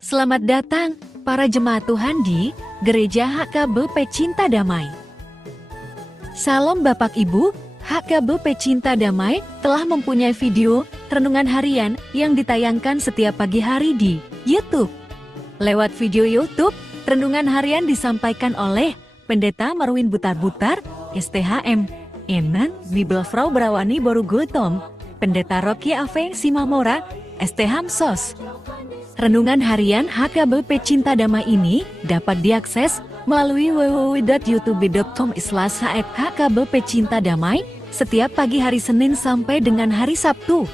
Selamat datang, para jemaat Tuhan di Gereja HKBP Cinta Damai. Salam Bapak Ibu, HKBP Cinta Damai telah mempunyai video renungan harian yang ditayangkan setiap pagi hari di YouTube. Lewat video YouTube, renungan harian disampaikan oleh Pendeta Marwin Butar-Butar, STHM, Enan Bibelfrau Berawani Borugutom, Pendeta Rocky Aveng Simamora, STHM SOS. Renungan harian HKBP Cinta Damai ini dapat diakses melalui www.youtube.com/HKBP Cinta Damai setiap pagi hari Senin sampai dengan hari Sabtu.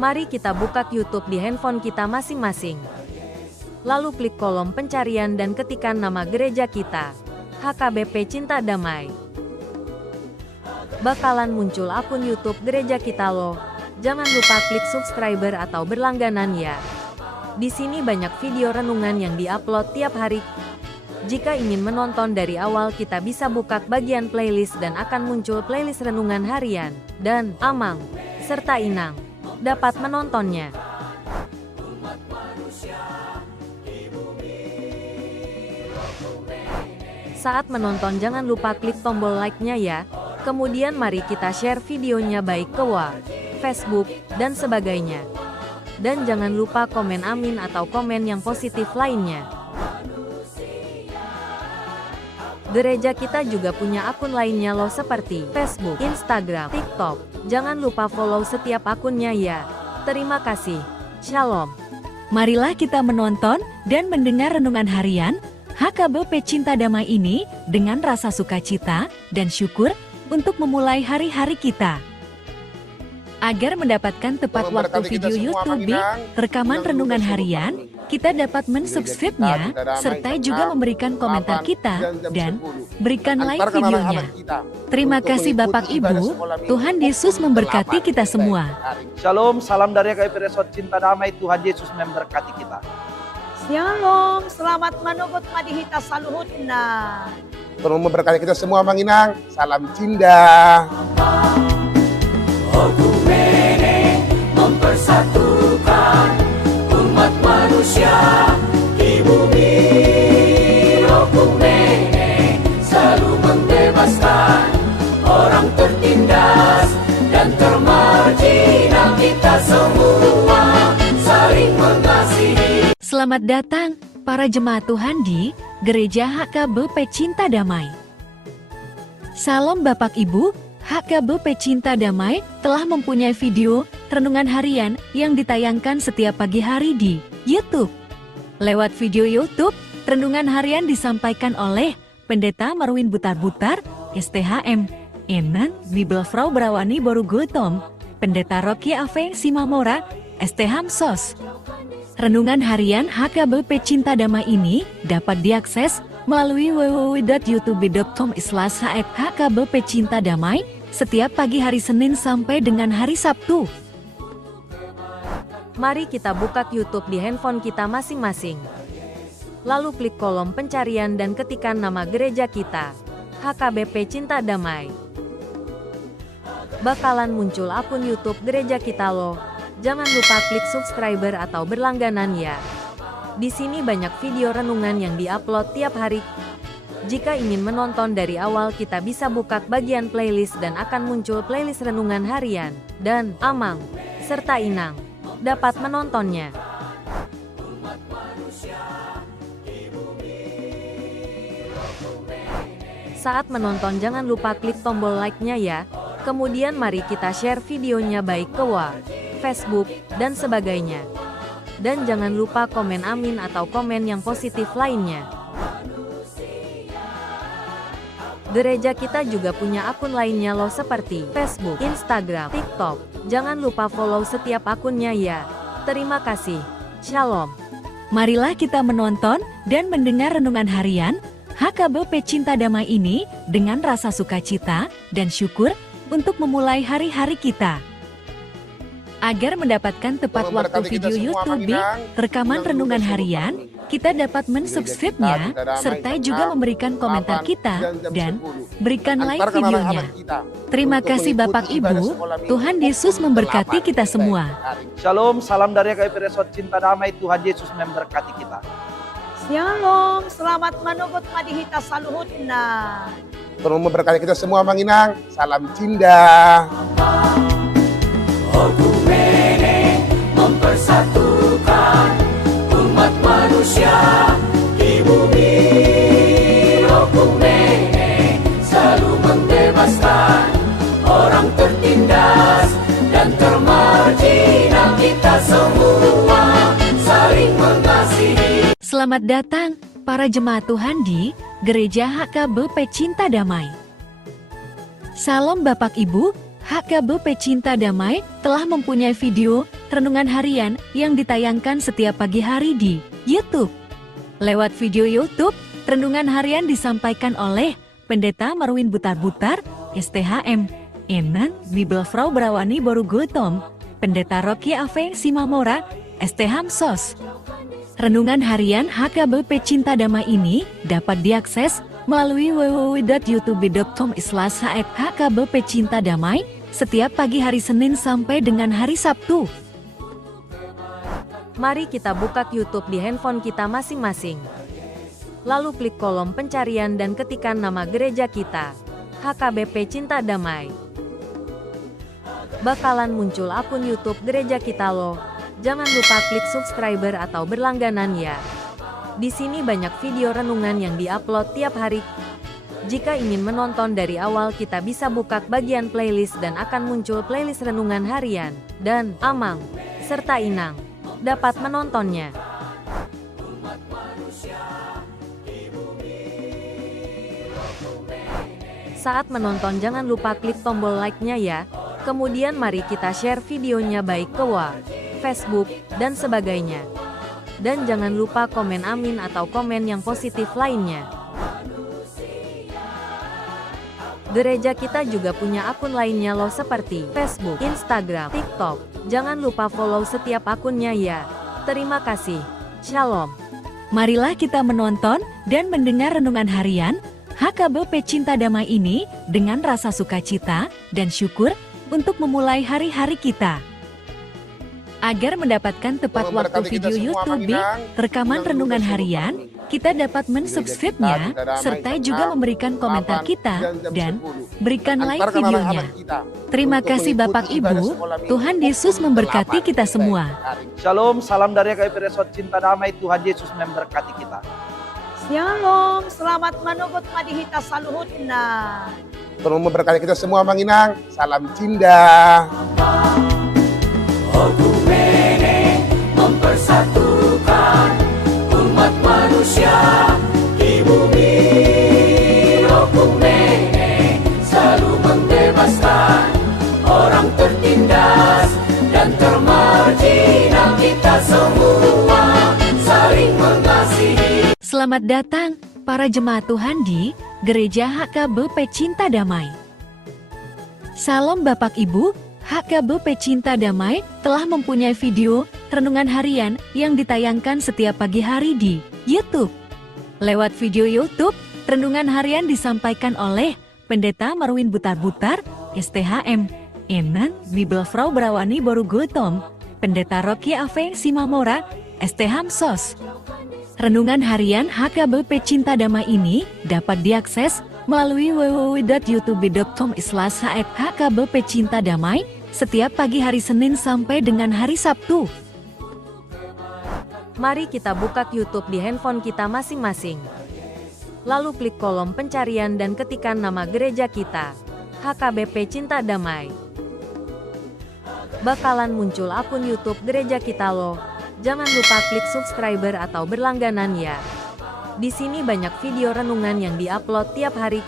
Mari kita buka YouTube di handphone kita masing-masing. Lalu klik kolom pencarian dan ketikkan nama gereja kita, HKBP Cinta Damai. Bakalan muncul akun YouTube gereja kita loh. Jangan lupa klik subscriber atau berlangganan ya. Di sini banyak video renungan yang diupload tiap hari. Jika ingin menonton dari awal, kita bisa buka bagian playlist dan akan muncul playlist renungan harian dan Amang serta Inang. Dapat menontonnya. Saat menonton jangan lupa klik tombol like-nya ya. Kemudian mari kita share videonya baik ke WhatsApp, Facebook, dan sebagainya. Dan jangan lupa komen amin atau komen yang positif lainnya. Gereja kita juga punya akun lainnya loh seperti Facebook, Instagram, TikTok. Jangan lupa follow setiap akunnya ya. Terima kasih. Shalom. Marilah kita menonton dan mendengar renungan harian HKBP Cinta Damai ini dengan rasa sukacita dan syukur untuk memulai hari-hari kita. Agar mendapatkan tepat waktu video YouTube rekaman renungan harian, kita dapat mensubscribe-nya, serta juga memberikan komentar kita, dan berikan like videonya. Terima kasih Bapak Ibu, Tuhan Yesus memberkati kita semua. Shalom, salam dari KPP Resort Cinta Damai, Tuhan Yesus memberkati kita. Shalom, selamat menunggu madihita saluhutna. Tuhan memberkati kita semua, Mang Inang. Salam cinta. Okumene mempersatukan umat manusia di bumi. Okumene selalu membebaskan orang tertindas dan termarginal. Kita semua saling mengasihi. Selamat datang, para jemaat Tuhan di Gereja HKBP Cinta Damai. Salam Bapak Ibu, HKBP Cinta Damai telah mempunyai video renungan harian yang ditayangkan setiap pagi hari di YouTube. Lewat video YouTube, renungan harian disampaikan oleh Pendeta Marwin Butar-Butar, STHM, Enan Bibelfrau Berawani Borugutom, Pendeta Rocky Aveng Simamora, STHM SOS. Renungan harian HKBP Cinta Damai ini dapat diakses melalui www.youtube.com/HKBP Cinta Damai setiap pagi hari Senin sampai dengan hari Sabtu. Mari kita buka YouTube di handphone kita masing-masing. Lalu klik kolom pencarian dan ketikkan nama gereja kita, HKBP Cinta Damai. Bakalan muncul akun YouTube gereja kita loh. Jangan lupa klik subscriber atau berlangganan ya. Di sini banyak video renungan yang diupload tiap hari. Jika ingin menonton dari awal, kita bisa buka bagian playlist dan akan muncul playlist renungan harian dan Amang serta Inang. Dapat menontonnya. Saat menonton jangan lupa klik tombol like-nya ya. Kemudian mari kita share videonya baik ke WhatsApp, Facebook, dan sebagainya. Dan jangan lupa komen amin atau komen yang positif lainnya. Gereja kita juga punya akun lainnya loh seperti Facebook, Instagram, TikTok. Jangan lupa follow setiap akunnya ya. Terima kasih. Shalom. Marilah kita menonton dan mendengar renungan harian HKBP Cinta Damai ini dengan rasa sukacita dan syukur untuk memulai hari-hari kita. Agar mendapatkan tepat waktu Memberkati kita video semua, YouTube, Manginang. rekaman Dengan renungan seluruh harian, kami. kita dapat mensubscribe-nya, Gereja kita, serta damai, juga tenang, memberikan komentar 8 kita, jam dan 10. berikan like Antarkan videonya. anak-anak kita Terima untuk kasih mengikuti Bapak ibadah Ibu, sekolah minggu Tuhan Yesus pukul memberkati 8 kita semua. hari. Shalom, salam dari KPP Resort Cinta Damai. Tuhan Yesus memberkati kita. Shalom, selamat manunggut madihita saluhutna. Tuhan memberkati kita semua, Manginang. Salam Cinda. Okumene mempersatukan umat manusia di bumi. Okumene selalu membebaskan orang tertindas dan termarginal. Kita semua saling mengasihi. Selamat datang para jemaat Tuhan di Gereja HKBP Cinta Damai. Salam Bapak Ibu, HKBP Cinta Damai telah mempunyai video renungan harian yang ditayangkan setiap pagi hari di YouTube. Lewat video YouTube, renungan harian disampaikan oleh Pendeta Marwin Butar-Butar, STHM, Enan Bibelfrau Brawani Borugotom, Pendeta Rocky Ave Simamora, STHM SOS. Renungan harian HKBP Cinta Damai ini dapat diakses melalui www.youtube.com/HKBP Cinta Damai setiap pagi hari Senin sampai dengan hari Sabtu. Mari kita buka YouTube di handphone kita masing-masing. Lalu klik kolom pencarian dan ketikkan nama gereja kita, HKBP Cinta Damai. Bakalan muncul akun YouTube gereja kita loh. Jangan lupa klik subscriber atau berlangganan ya. Di sini banyak video renungan yang diupload tiap hari. Jika ingin menonton dari awal, kita bisa buka bagian playlist dan akan muncul playlist renungan harian dan Amang serta Inang. Dapat menontonnya. Saat menonton jangan lupa klik tombol like-nya ya. Kemudian mari kita share videonya baik ke Facebook, dan sebagainya. Dan jangan lupa komen amin atau komen yang positif lainnya. Gereja kita juga punya akun lainnya loh seperti Facebook, Instagram, TikTok. Jangan lupa follow setiap akunnya ya. Terima kasih. Shalom. Marilah kita menonton dan mendengar renungan harian HKBP Cinta Damai ini dengan rasa sukacita dan syukur untuk memulai hari-hari kita. Agar mendapatkan tepat Tuhan waktu memberkati kita video semua, YouTube, Manginang. rekaman Dengan renungan seluruh harian, kami. kita dapat mensubscribe-nya, Gereja kita, serta damai, juga tenang, memberikan komentar 8 kita, jam dan 10. berikan like Antarkan videonya. anak-anak kita Terima untuk kasih mengikuti Bapak ibadah Ibu, sekolah minggu Tuhan Yesus pukul memberkati 8 kita semua. hari. Shalom, salam dari KPP Resort Cinta Damai. Tuhan Yesus memberkati kita. Shalom, selamat manunggut madihita saluhutna. Tuhan memberkati kita semua, Manginang. Salam Cinda. Okumene mempersatukan umat manusia di bumi. Okumene selalu membebaskan orang tertindas dan termarginal. Kita semua saling mengasihi. Selamat datang para jemaat Tuhan di Gereja HKBP Cinta Damai. Salam Bapak Ibu, HKBP Cinta Damai telah mempunyai video renungan harian yang ditayangkan setiap pagi hari di YouTube. Lewat video YouTube, renungan harian disampaikan oleh Pendeta Marwin Butar-Butar, STHM, Enan Bibelfrau Brawani Borugotom, Pendeta Rocky Ave Simamora, STHM SOS. Renungan harian HKBP Cinta Damai ini dapat diakses melalui www.youtube.com/HKBP Cinta Damai setiap pagi hari Senin sampai dengan hari Sabtu. Mari kita buka YouTube di handphone kita masing-masing. Lalu klik kolom pencarian dan ketikkan nama gereja kita, HKBP Cinta Damai. Bakalan muncul akun YouTube gereja kita loh. Jangan lupa klik subscriber atau berlangganan ya. Di sini banyak video renungan yang diupload tiap hari.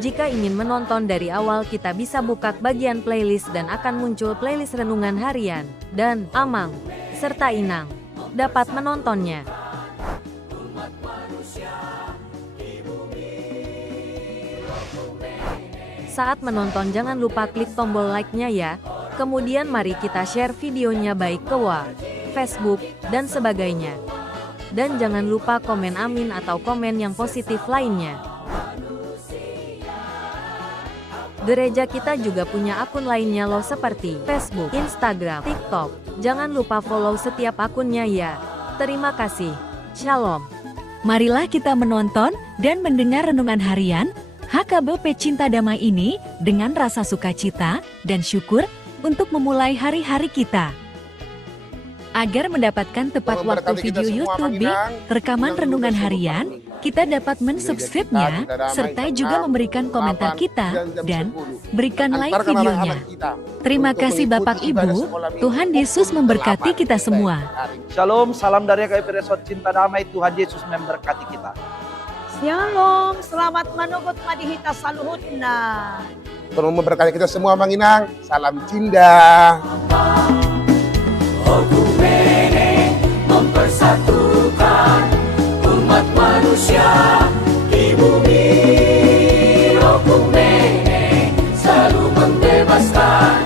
Jika ingin menonton dari awal, kita bisa buka bagian playlist dan akan muncul playlist renungan harian dan Amang serta Inang. Dapat menontonnya. Saat menonton jangan lupa klik tombol like-nya ya. Kemudian mari kita share videonya baik ke WA, Facebook, dan sebagainya. Dan jangan lupa komen amin atau komen yang positif lainnya. Gereja kita juga punya akun lainnya loh seperti Facebook, Instagram, TikTok. Jangan lupa follow setiap akunnya ya. Terima kasih. Shalom. Marilah kita menonton dan mendengar renungan harian HKBP Cinta Damai ini dengan rasa sukacita dan syukur untuk memulai hari-hari kita. Agar mendapatkan tepat Tolong waktu berkati kita video semua, YouTube Manginang. rekaman Dengan renungan seluruh harian, kami. kita dapat mensubscribe-nya, Cinta Damai, serta jam juga 6, memberikan komentar 8, kita, dan 10. berikan like Antarkan videonya. anak-anak kita Terima untuk kasih mengikuti Bapak ibadah Ibu, sekolah minggu Tuhan Yesus pukul memberkati 8 kita semua. hari. Shalom, salam dari KPP Resort Cinta Damai. Tuhan Yesus memberkati kita. Shalom, selamat menugut madihita saluhutna. Tolong memberkati kita semua, Manginang. Salam cinta. Okumene mempersatukan umat manusia di bumi. Okumene selalu membebaskan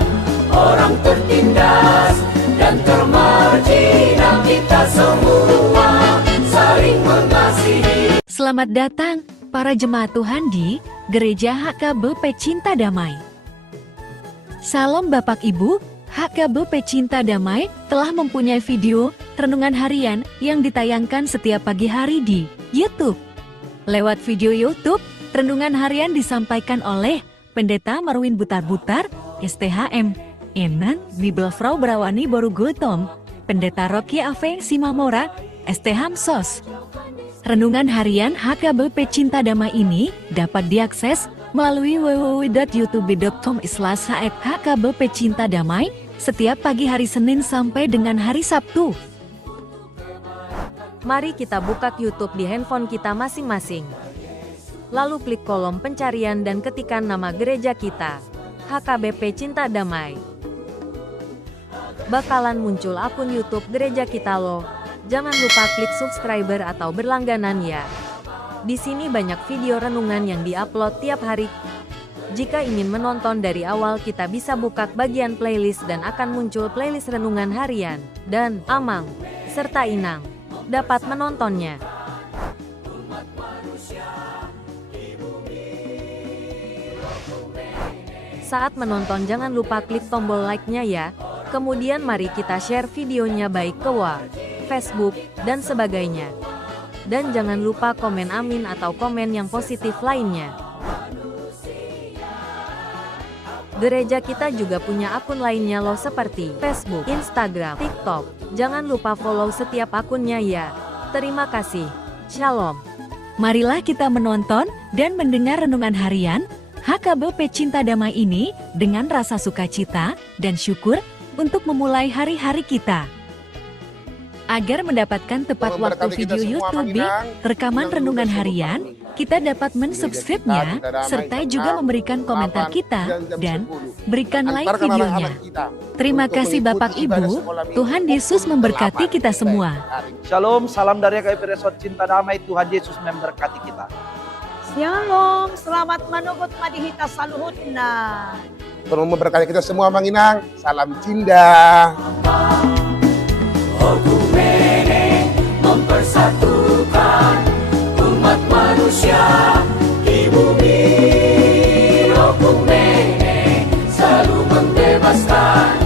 orang tertindas dan termarginal. Kita semua saling mengasihi. Selamat datang para jemaat Tuhan di Gereja HKBP Cinta Damai. Salam Bapak Ibu, HKBP Cinta Damai telah mempunyai video renungan harian yang ditayangkan setiap pagi hari di YouTube. Lewat video YouTube, renungan harian disampaikan oleh Pendeta Marwin Butar-Butar, STHM, Enan Bibelfrau Berawani Borugotom, Pendeta Rocky Ave Simamora, STHM SOS. Renungan harian HKBP Cinta Damai ini dapat diakses melalui www.youtube.com/HKBP Cinta Damai setiap pagi hari Senin sampai dengan hari Sabtu. Mari kita buka YouTube di handphone kita masing-masing. Lalu klik kolom pencarian dan ketikkan nama gereja kita, HKBP Cinta Damai. Bakalan muncul akun YouTube gereja kita loh. Jangan lupa klik subscriber atau berlangganan ya. Di sini banyak video renungan yang diupload tiap hari. Jika ingin menonton dari awal, kita bisa buka bagian playlist dan akan muncul playlist renungan harian dan Amang serta Inang. Dapat menontonnya. Saat menonton jangan lupa klik tombol like-nya ya. Kemudian mari kita share videonya baik ke WA, Facebook, dan sebagainya. Dan jangan lupa komen amin atau komen yang positif lainnya. Gereja kita juga punya akun lainnya loh seperti Facebook, Instagram, TikTok. Jangan lupa follow setiap akunnya ya. Terima kasih. Shalom. Marilah kita menonton dan mendengar renungan harian HKBP Cinta Damai ini dengan rasa sukacita dan syukur untuk memulai hari-hari kita. Agar mendapatkan tepat Tolong waktu berkati kita video semua, YouTube Manginang. rekaman Dengan renungan seluruh harian, kami. kita dapat mensubscribe-nya, Cinta Damai, serta jam juga 6, memberikan komentar 8, kita, jam dan 10. berikan like Antarkan videonya. anak-anak kita Terima untuk kasih mengikuti Bapak ibadah Ibu, sekolah minggu Tuhan Yesus pukul memberkati 8 kita semua. hari. Shalom, salam dari KPP Resort Cinta Damai. Tuhan Yesus memberkati kita. Shalom, selamat menugut madihita saluhutna. Tolong memberkati kita semua, Manginang. Salam cinta. Okumene mempersatukan umat manusia di bumi. Okumene selalu membebaskan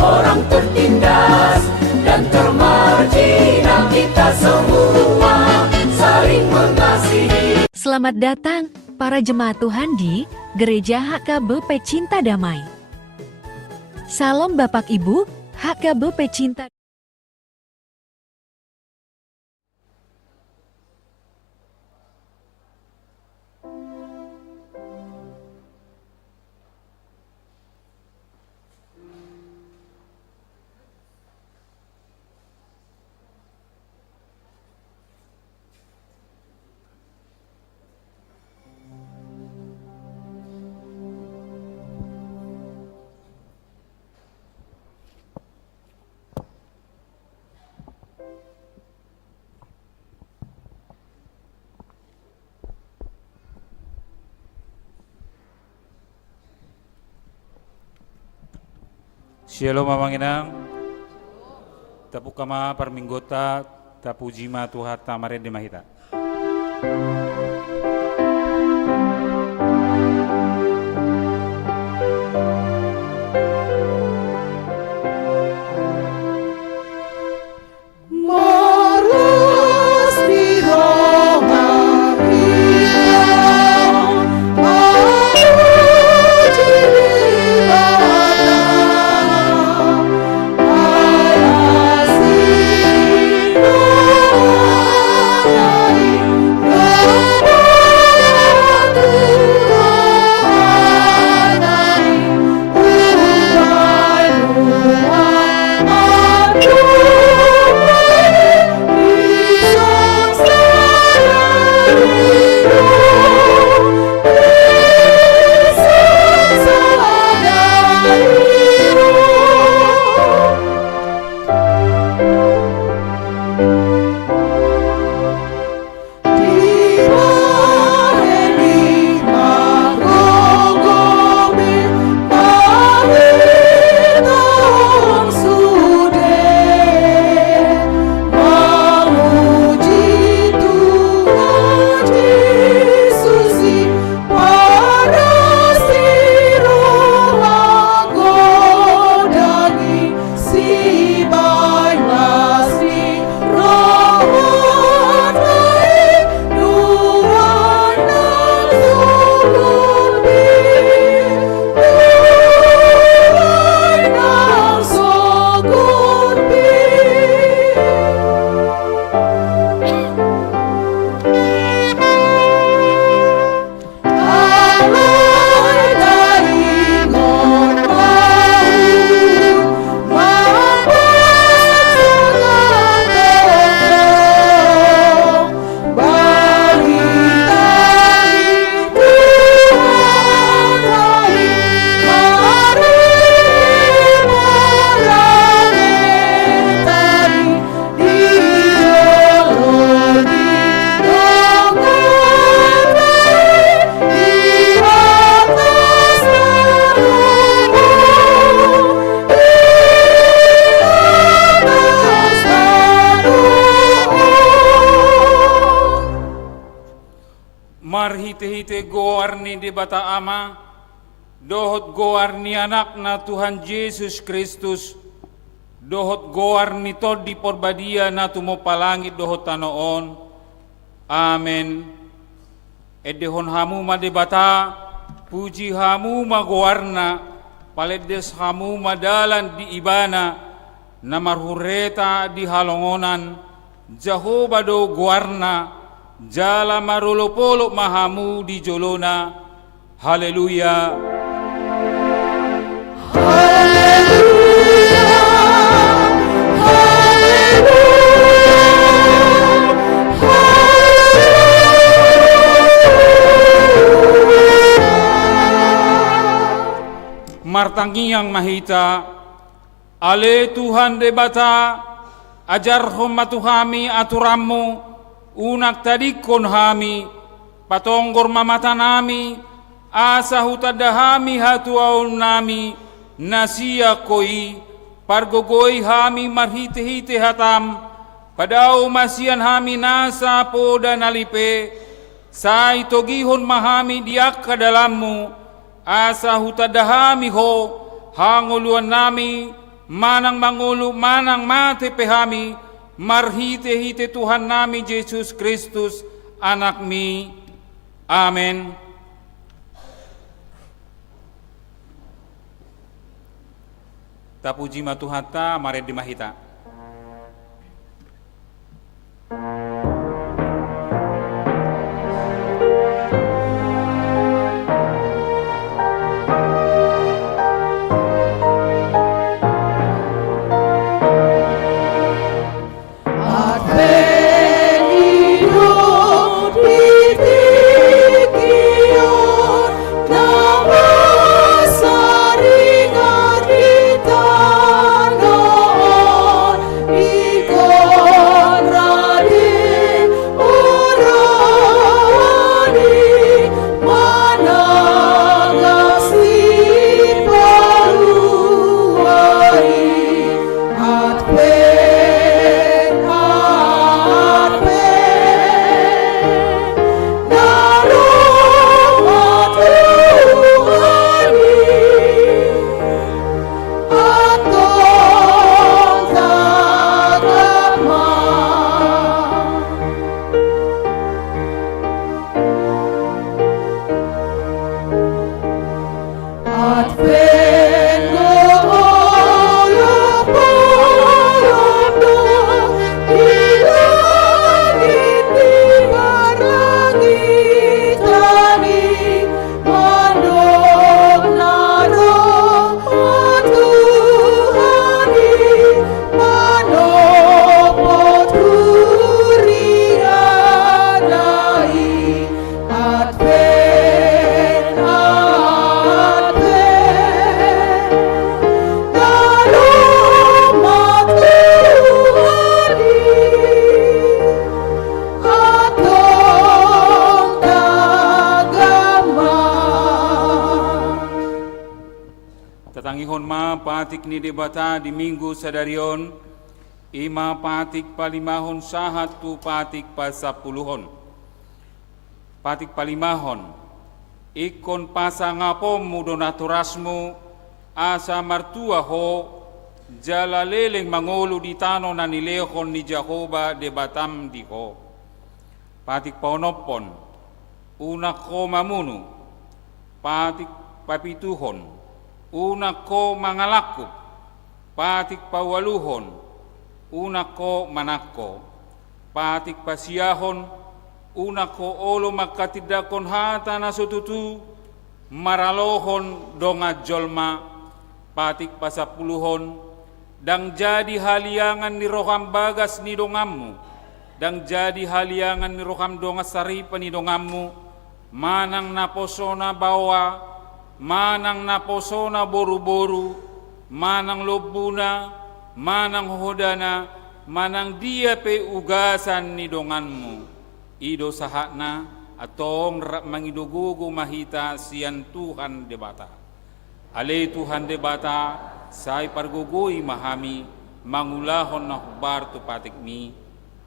orang tertindas dan termarginal. Kita semua saling mengasihi. Selamat datang para jemaat Tuhan di Gereja HKBP Cinta Damai. Salam Bapak Ibu, HKBP Cinta Shalom mamanginang. Tapu kama parminggota tapu jima Tuhan tamare di mahita. Marhite-hite goarni di bata ama, dohot goarni anak na Tuhan Yesus Kristus, dohot goarni tod di porbadia na tumopalangit dohot tanoon. Amen. Edehon hamu ma di bata, puji hamu ma goarna, paledes hamu madalan di ibana, na marhureta di halongonan, Jehovah do goarna, jala marulopolo mahamu di jolona. Haleluya. Haleluya. Martangi yang mahita, ale Tuhan debata, ajar hommatuhami aturammu, unak tadikon hami, patonggor mamata nami, asa hutadahami hatuaun nami, nasia koi, pargogoi hami marhite-hite hatam, padau masian hami nasa poda nalipe, sai togihon mahami diak ka dalammu, asa hutadahami ho, hanguluan nami, manang mangulu, manang mate pehami, marhite-hite Tuhan nami Yesus Kristus anak mi. Amen. Tapuji matuhata mare di mahita. Nama saringan kita no Tatangihon ma patik ni debata di minggu sadarion, ima patik palimahon sahat tu patik pasapuluhon. Patik palimahon, ikon pasangapom mudonaturasmu, asa martua ho, jala leleng mangolu di tano na nilehon ni Jehovah debatam di ho. Patik paonopon, unak ko mamunu, patik papituhon, unak ko mangalakuk, patik pawaluhon, unak ko manakko, patik pasiyahon, unak ko olo makatidakon hata na sututu, maralohon donga jolma, patik pasapuluhon, dang jadi haliangan ni roham bagas ni dongammu, dang jadi haliangan ni roham donga saripa ni dongammu, manang naposona bawa, manang naposona boru-boru, manang lobuna, manang hodana, manang dia pe ugasan ni donganmu. Ido sahakna atong mangidogugo mahita sian Tuhan debata. Ale Tuhan debata, say pargugui mahami, mangulahon na hubar tu patik mi.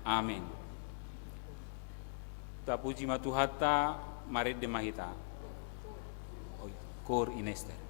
Amen. Tapuji matuhata, marid de mahita. Kor inester.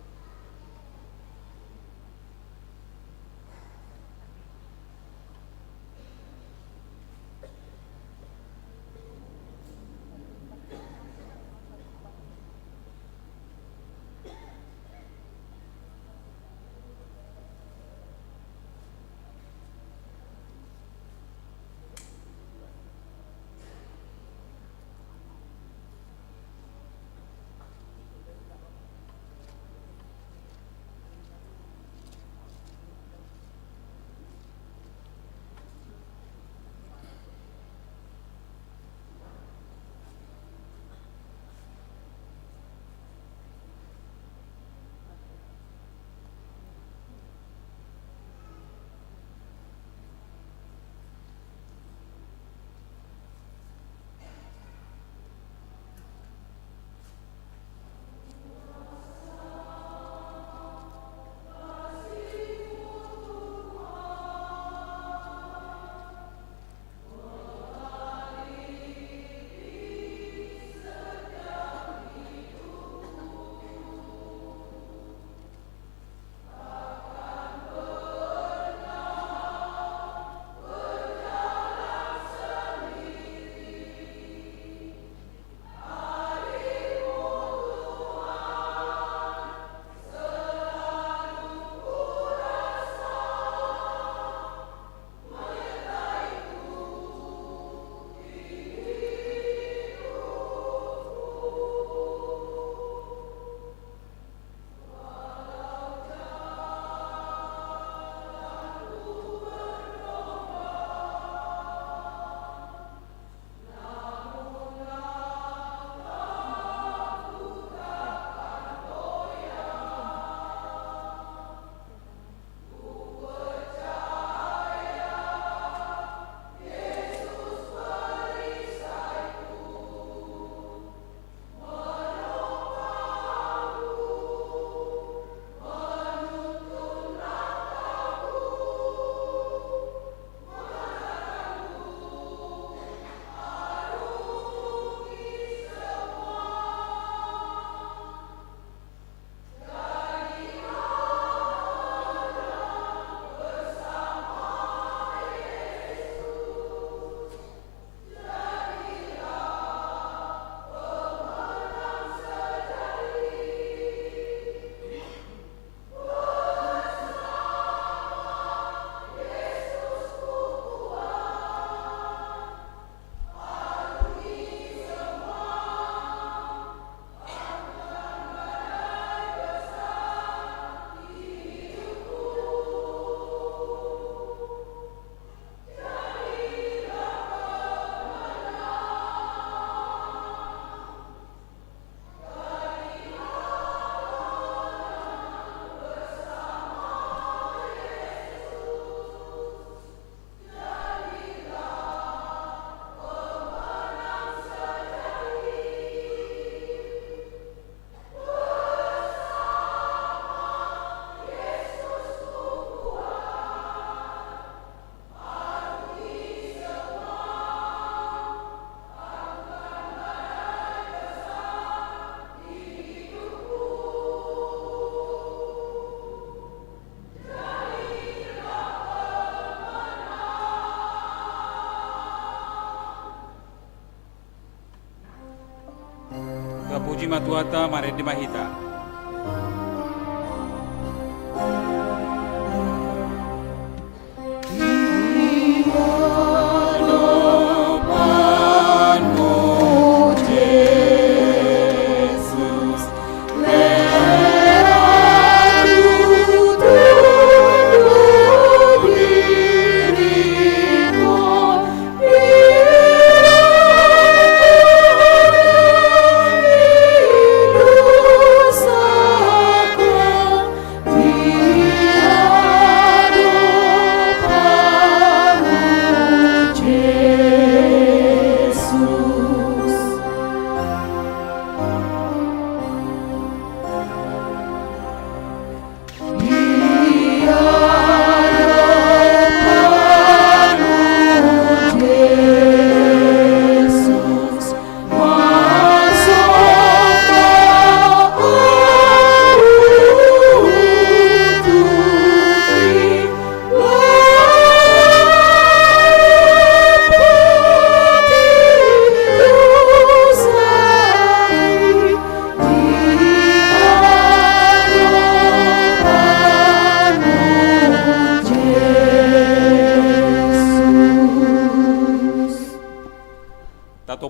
puji matuata mare di mahita.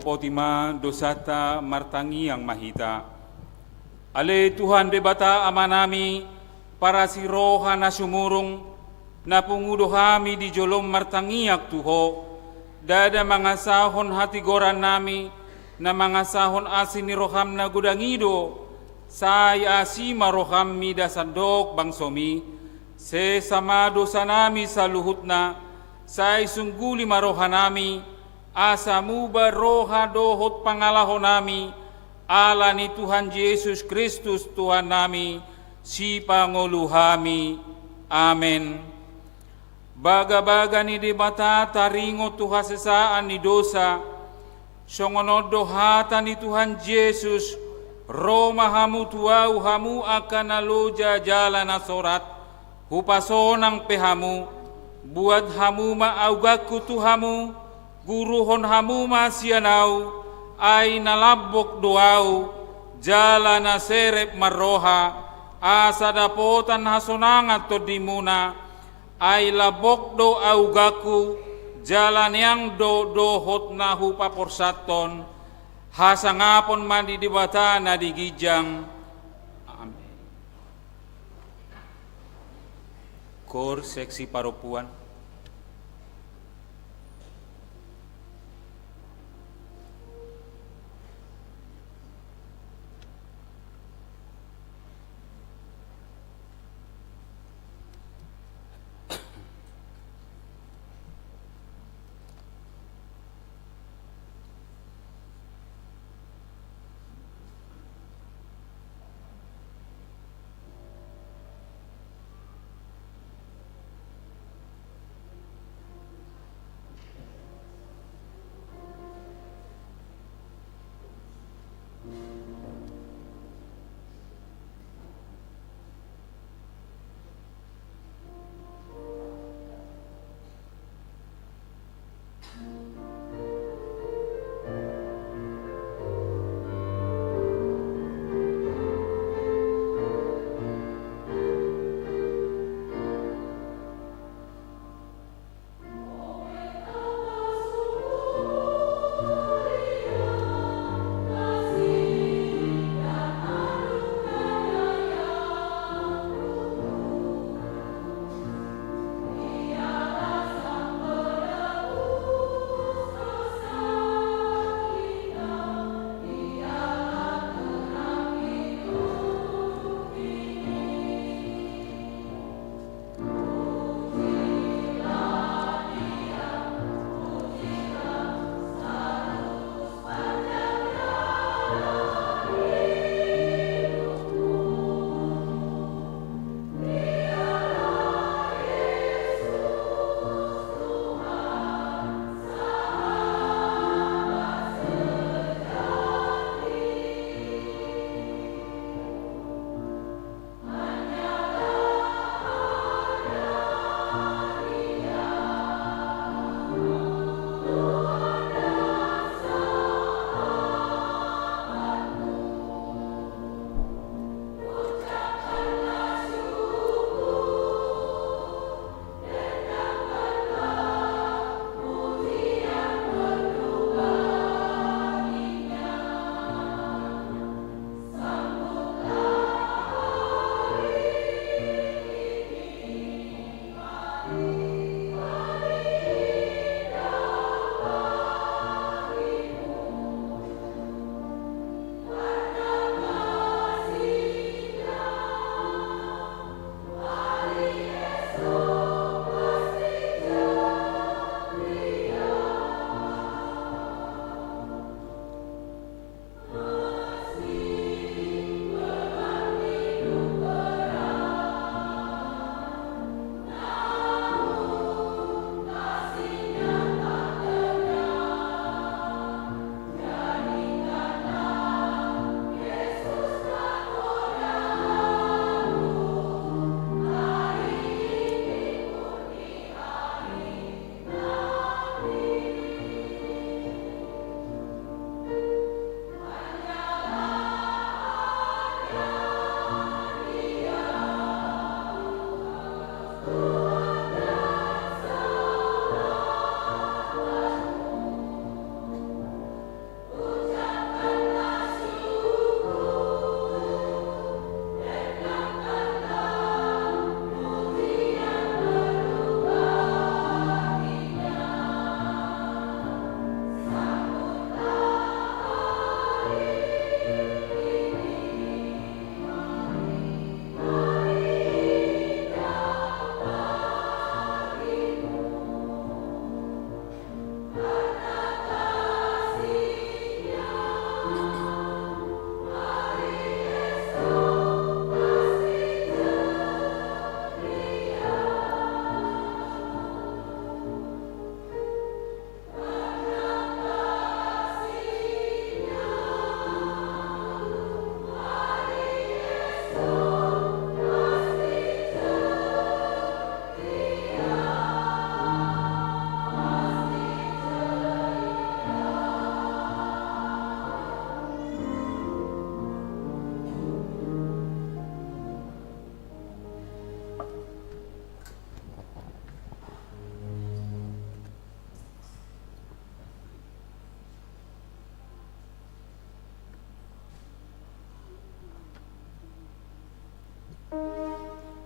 Potima dosata martangi yang mahita. Ale Tuhan debata amanami para si roha na sumurong na pungudo kami di jolom martangiak tuho. Dada mga sahon hati goran nami na mga sahon asin ni roham na gudangido. Say asima roham mi dasandok bangsomi. Se sama dosa nami sa luhut na. Say sungguli maroha nami. Asamu baroha dohot pangalahon nami, ala ni Tuhan Yesus Kristus Tuhan nami, si panguluhami. Amen. Baga-baga ni debata taringo Tuhan sesaan ni dosa, songono dohata ni Tuhan Yesus, Roma hamu tuau hamu akan aloja jalan asorat, hupasonang pehamu, buat hamu maaugaku tuhamu, guruhon hamu masianau, ay nalabok doau, jalan serep maroha, asa dapotan hasonangat to dimuna, ay labok do augaku, jalan yang dohot na hupaporsaton, hasangapon mandi dibata na digijang. Amen. Kor seksi paropuan.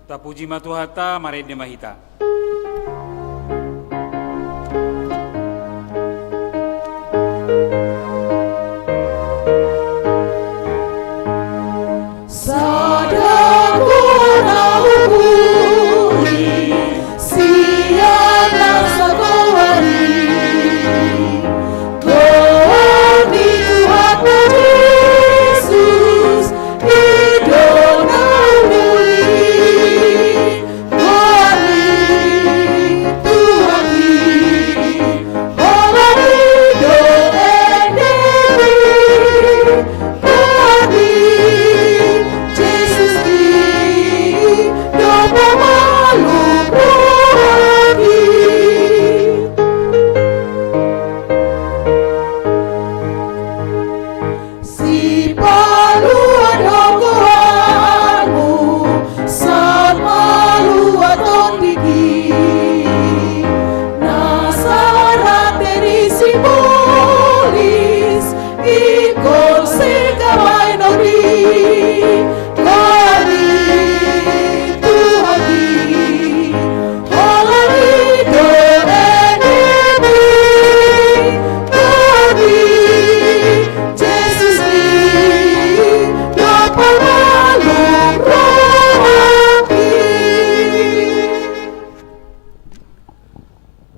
Tapuji matuhata marede mahita.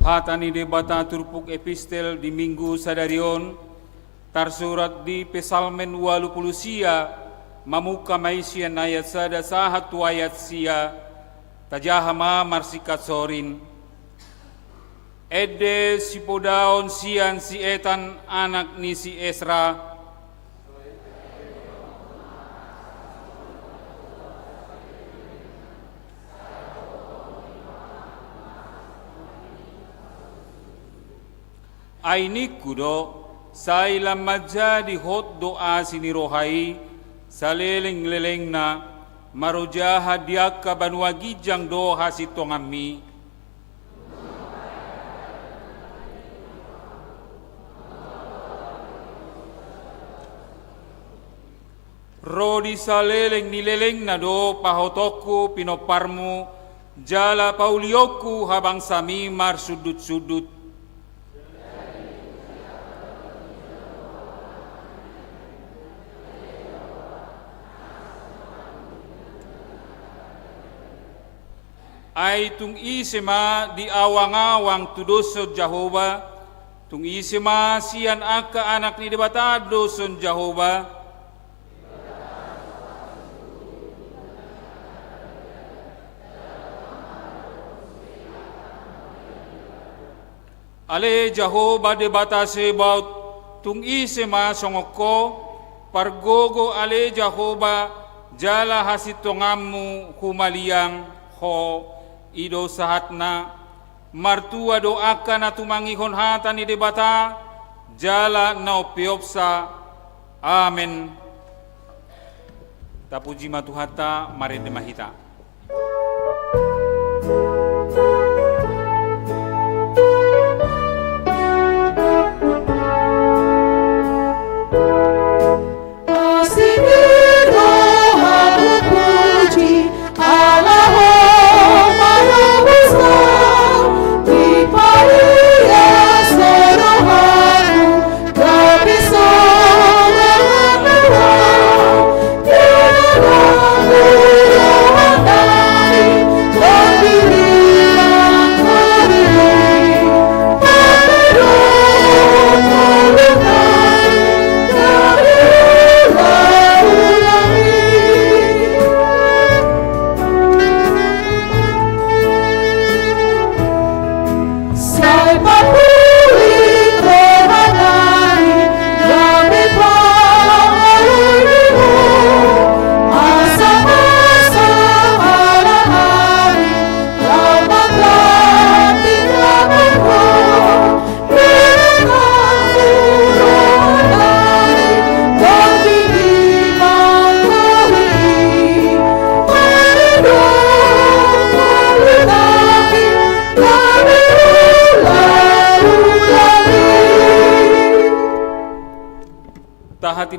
Hatani debata turpuk epistel di minggu sadarion tarsurat di pesalmen 80 sia mamuka maisian ayat sada sahatu ayat sia tajahama marsikat sorin ede sipodaon sian si etan anak ni si Esra aini kudo sailam majadi hot doa sini rohai saleleng leleng na marojaha diaka banua gijang doha sitongami rodi saleleng nileleng na do pahotoku pinoparmu jala paulioku habang sami mar sudut-sudut ay tung isema di awang-awang tudoson Jehova, tung isema sian aka anak ni debata doson Jehova, ale Jehova debata sebaut, tung isema songoko, pargogo ale Jehova, jala hasitongamu humaliang ho, ido sahatna martua doakan atumangihon hata ni debata jala nau piopsa amen. Tapuji matuhata marende mahita.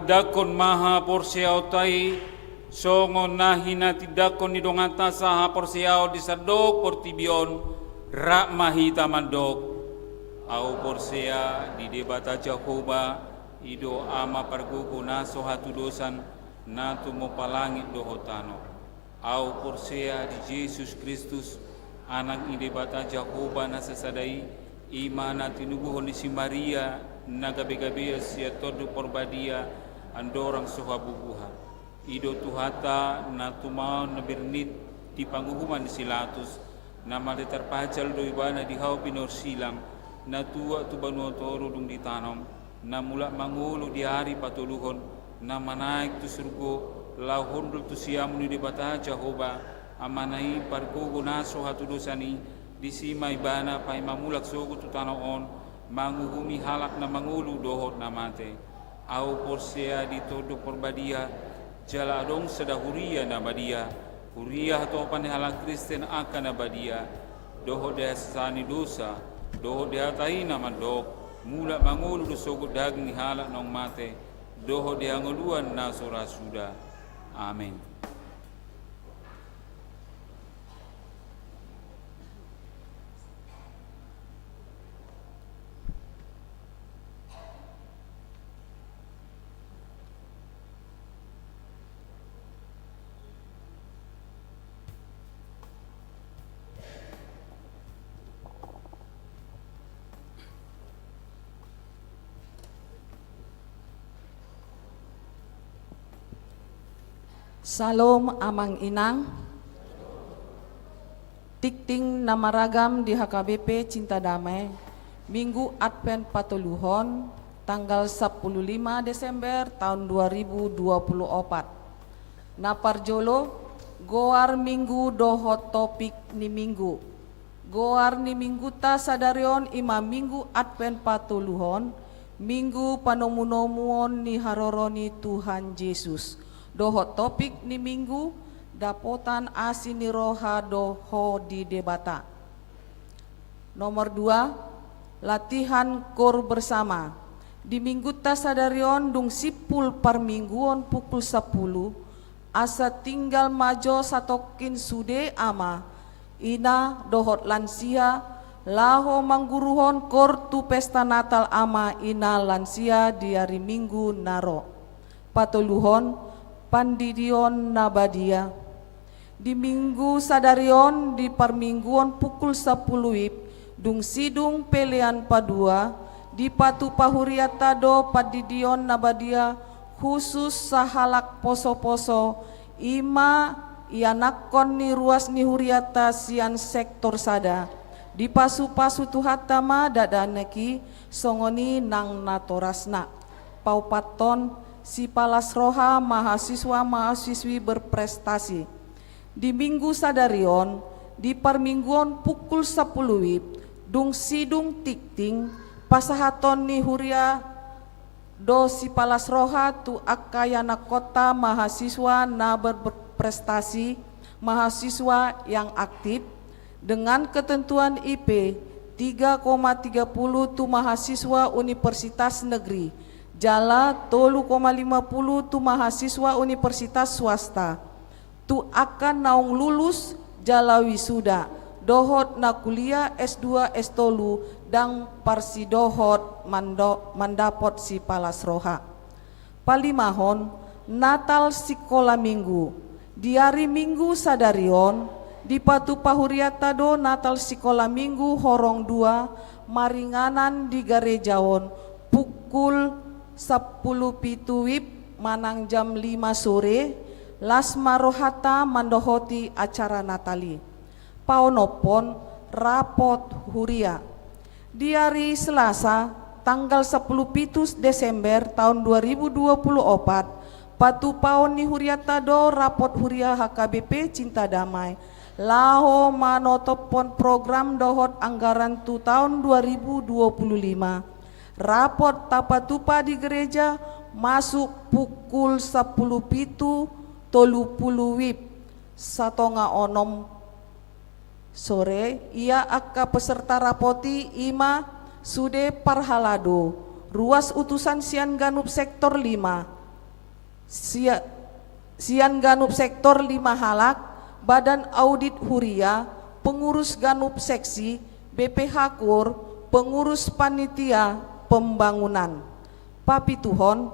tidakon maha porsiao tai songon nahina tidakon nidongata saha porsiao disadok portibion rak mahita mandok au porsea di debata Jakoba ido ama pargugu naso hatu dosan natu mo palangit dohotano au porsea di Yesus Kristus anak ide bata Jakoba na sesadai imana tinubuhon di si Maria nagabe-gabe sia todo porbadia andorang sohabubuha ido tuhata na tumau na bernit di panghukuman di silatus na maletar pacal do ibana di hau pinor silam na tua tu banu toro dung ditanam na mula mangulu di hari patuluhon na manaik tu surgo lau hondul tu siamu di bata Jahoba amanai pargogo naso hatu dosani di sima ibana pai mamulak sogo tu tanaon manguhumi halak na mangulu dohot na mate au porsea di todo porbadia jala adong sedahuria na badia huria atau halak Kristen akan na badia dohot dea sani dosa dohot dea taina mandok mula mangulu do sogo daging halak nong mate dohot dea nguluan na sora suda. Amin. Salom amang inang, tikting namaragam di HKBP Cinta Damai, Minggu Advent Patuluhon, tanggal 15 Desember tahun 2024. Naparjolo, goar minggu dohot topik ni minggu. Goar ni minggu ta sadarion ima Minggu Advent Patuluhon, Minggu panomunomuon ni haroroni Tuhan Yesus. Dohot topik ni minggu dapotan asini roha doho di debata. Nomor 2, latihan kor bersama. Di minggu tasadarion dung sipul par mingguon pukul 10 asa tinggal majo satokin sude ama ina dohot lansia laho mangguruhon kor tu pesta Natal ama ina lansia di hari minggu naro. Patuluhon pandidion nabadia. Di minggu sadarion di parmingguon pukul 10 wib dung sidung pelian padua di patu pahuriata do padidion nabadia khusus sahalak poso-poso ima ianakon ni ruas ni huriata sian sektor sada di pasu-pasu tuhatama dadaneki songoni nang natorasna paupaton si Palas Roha mahasiswa-mahasiswi berprestasi. Di minggu sadarion, di parmingguon pukul 10 wib, dung sidung tikting, pasahaton ni huria do si Palas Roha tu akayana kota mahasiswa na berprestasi, mahasiswa yang aktif, dengan ketentuan IP 3,30 tu mahasiswa Universitas Negeri, jala 3,50 tu mahasiswa universitas swasta tu akan naung lulus jala wisuda dohot na kuliah S2 S3 dang parsi dohot mandapot si Palas Roha. Palimahon Natal sikola minggu di hari minggu sadarion di patu pahuriata do Natal sikola minggu horong 2 maringanan di garejaon pukul 10 pitu wib manang jam 5 sore lasma rohata mandohoti acara Natali. Paonopon rapot huria. Di hari Selasa tanggal 10 pitus Desember tahun 2024 patu paon ni huriata do rapot huria HKBP Cinta Damai laho manotopon program dohot anggaran tu tahun 2025. Rapot tapatupa di gereja masuk pukul 10 pitu 30 wib 1:06 sore. Ia akka peserta rapoti ima sude parhalado ruas utusan sian ganup sektor 5 Sian Ganup Sektor 5 Halak, Badan Audit Huria, Pengurus Ganup Seksi, BPH Kur, Pengurus Panitia Pembangunan. Papituhon,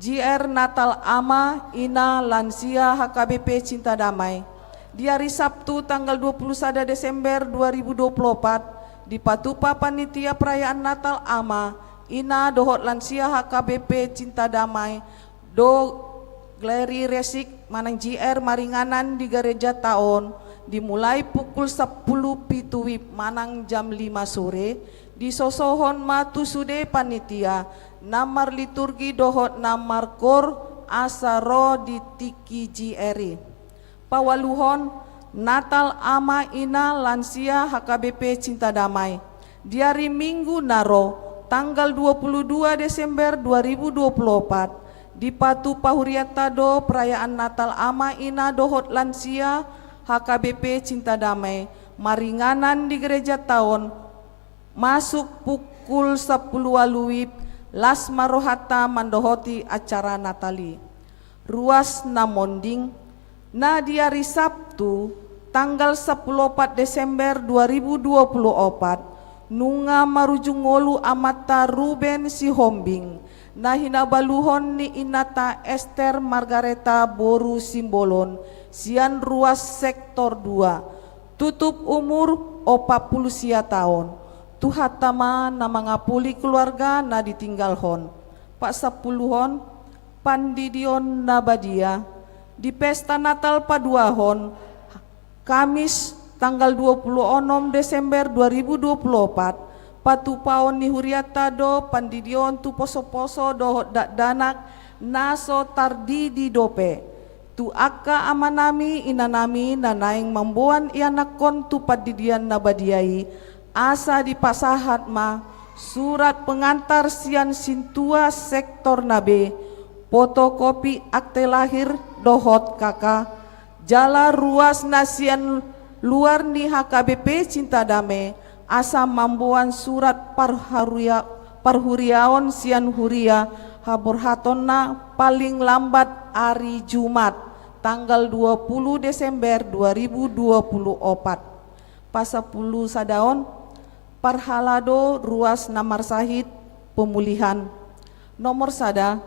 JR Natal Ama Ina Lansia HKBP Cinta Damai, di hari Sabtu tanggal 21 Desember 2024 di Patupa Panitia Perayaan Natal Ama Ina Dohot Lansia HKBP Cinta Damai do Gleri Resik Manang JR Maringanan di Gereja Taon dimulai pukul 10 pituwip Manang jam 5 sore di sosohon matu sude panitia namar liturgi dohot namar kor asaro di tiki GRI pawaluhon Natal Ama Ina Lansia HKBP Cinta Damai di hari Minggu Naro tanggal 22 Desember 2024 di Patu Pahuriatado perayaan Natal Ama Ina Dohot Lansia HKBP Cinta Damai Maringanan di Gereja Taon masuk pukul 10 waluwip las marohata mandohoti acara Natali ruas namonding na di hari Sabtu tanggal 14 Desember 2024 nunga marujungolu amata Ruben Sihombing na hinabaluhon ni Inata Esther Margareta Boru Simbolon sian ruas sektor 2 tutup umur 40 tahun tuhatama na mga puli keluarga na ditinggalhon Pak Sapuluhon Pandidion Nabadia di pesta Natal Paduahon Kamis tanggal 26 Desember 2024 Patupaon ni Huriatado Pandidion tu poso-poso do danak naso tardi di dope tu akka amanami inanami nanaing mambuan ianakon tu padidian nabadiai asa di pasahat ma surat pengantar sian sintua sektor nabe fotokopi akte lahir dohot kakak jala ruas nasian luar ni HKBP Cinta Damai asa mambuan surat parhuriaon sian huria haborhatonna paling lambat hari Jumat tanggal 20 Desember 2024 pasapulu sadaon parhalado ruas namar sahid pemulihan nomor sada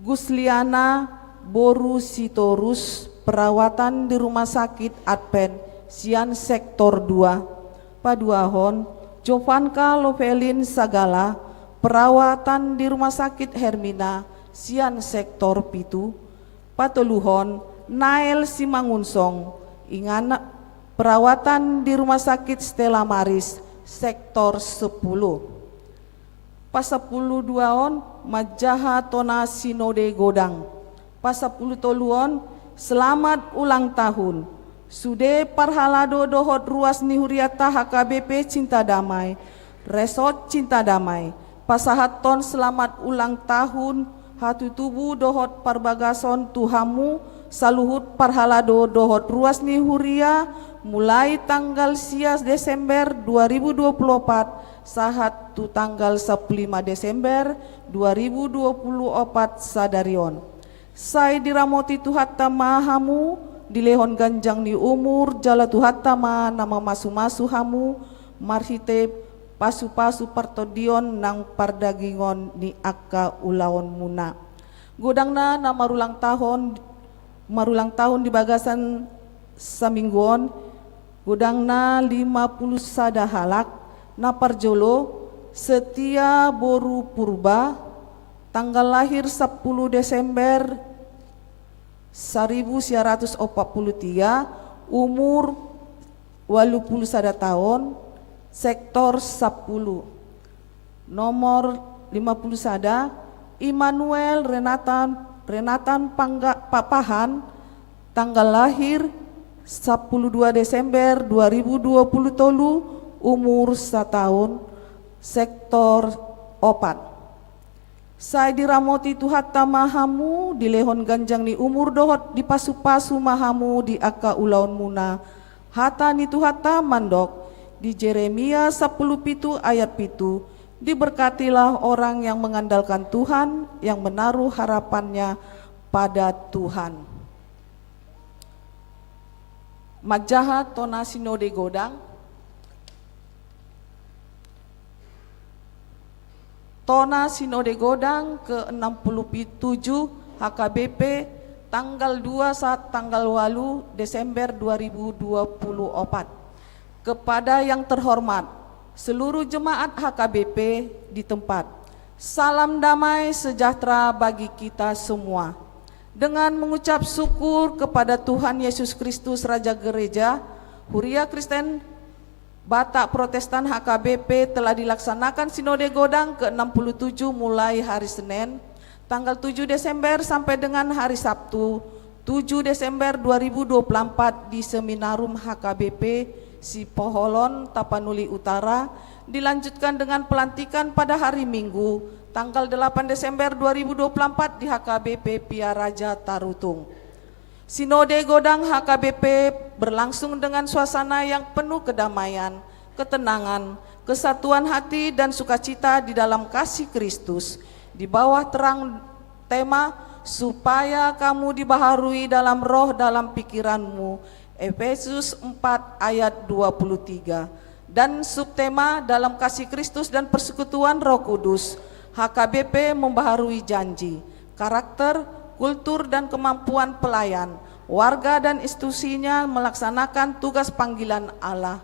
Gusliana Boru Sitorus perawatan di rumah sakit Advent sian sektor 2 Paduahon Jovanka Lovelin Sagala perawatan di rumah sakit Hermina sian sektor pitu Patuluhon Nael Simangunsong ingana perawatan di rumah sakit Stella Maris sektor 10 Pasapulu duaon Majaha Tona Sinode Godang Pasapulu toluon selamat ulang tahun Sude parhalado dohot ruas nihuriata HKBP Cinta Damai Resort Cinta Damai pasahaton selamat ulang tahun hatu tubuh dohot parbagason tuhamu saluhut parhalado dohot ruas nihuria mulai tanggal 10 Desember 2024 sahat tu tanggal 15 Desember 2024 sadarion sai diramoti tuhatta mahamu dilehon ganjang ni umur jala tuhatama nama masu-masu hamu marhite pasu-pasu partodion nang pardagingon ni akka ulaon muna godangna na marulang tahun di bagasan samingguon godangna 50 sada halak na parjolo setia boru purba tanggal lahir 10 Desember 1943 umur 81 tahun sektor 10 nomor 50 sada Immanuel Renatan Papahan tanggal lahir 12 Desember 2020 umur 1 tahun sektor 4 Sai diramoti tuhatta mahamu dilehon ganjang ni umur dohot di pasu-pasu mahamu di akka ulaun muna hata ni tuhatta mandok di Jeremia 10:7 ayat 7 diberkatilah orang yang mengandalkan Tuhan yang menaruh harapannya pada Tuhan. Majaha Tona Sinode Godang, Tona Sinode Godang ke-67 HKBP tanggal 2 saat tanggal 8 Desember 2024. Kepada yang terhormat seluruh jemaat HKBP di tempat, salam damai sejahtera bagi kita semua. Dengan mengucap syukur kepada Tuhan Yesus Kristus Raja Gereja, Huria Kristen Batak Protestan HKBP telah dilaksanakan Sinode Godang ke-67 mulai hari Senin tanggal 7 Desember sampai dengan hari Sabtu 7 Desember 2024 di Seminarum HKBP Sipoholon, Tapanuli Utara, dilanjutkan dengan pelantikan pada hari Minggu tanggal 8 Desember 2024 di HKBP Piaraja Tarutung. Sinode Godang HKBP berlangsung dengan suasana yang penuh kedamaian, ketenangan, kesatuan hati dan sukacita di dalam kasih Kristus, di bawah terang tema supaya kamu dibaharui dalam roh dalam pikiranmu, Efesus 4 ayat 23, dan subtema dalam kasih Kristus dan persekutuan Roh Kudus, HKBP membaharui janji, karakter, kultur dan kemampuan pelayan, warga dan institusinya melaksanakan tugas panggilan Allah.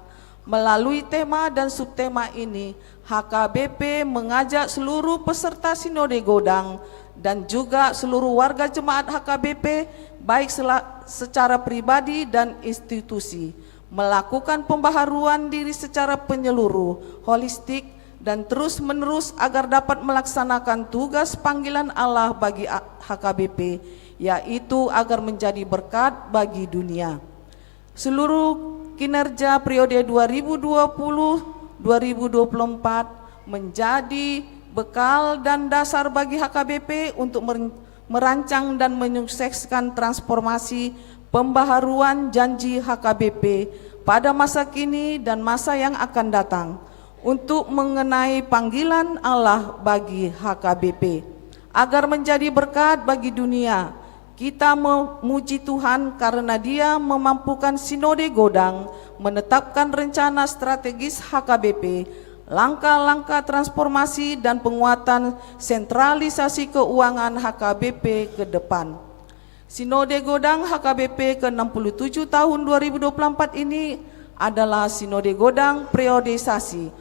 Melalui tema dan subtema ini, HKBP mengajak seluruh peserta Sinode Godang dan juga seluruh warga jemaat HKBP baik secara pribadi dan institusi melakukan pembaharuan diri secara penyeluruh, holistik dan terus-menerus agar dapat melaksanakan tugas panggilan Allah bagi HKBP, yaitu agar menjadi berkat bagi dunia. Seluruh kinerja periode 2020-2024 menjadi bekal dan dasar bagi HKBP untuk merancang dan menyukseskan transformasi pembaharuan janji HKBP pada masa kini dan masa yang akan datang untuk mengenai panggilan Allah bagi HKBP. Agar menjadi berkat bagi dunia, kita memuji Tuhan karena Dia memampukan Sinode Godang menetapkan rencana strategis HKBP, langkah-langkah transformasi dan penguatan sentralisasi keuangan HKBP ke depan. Sinode Godang HKBP ke-67 tahun 2024 ini adalah Sinode Godang periodisasi.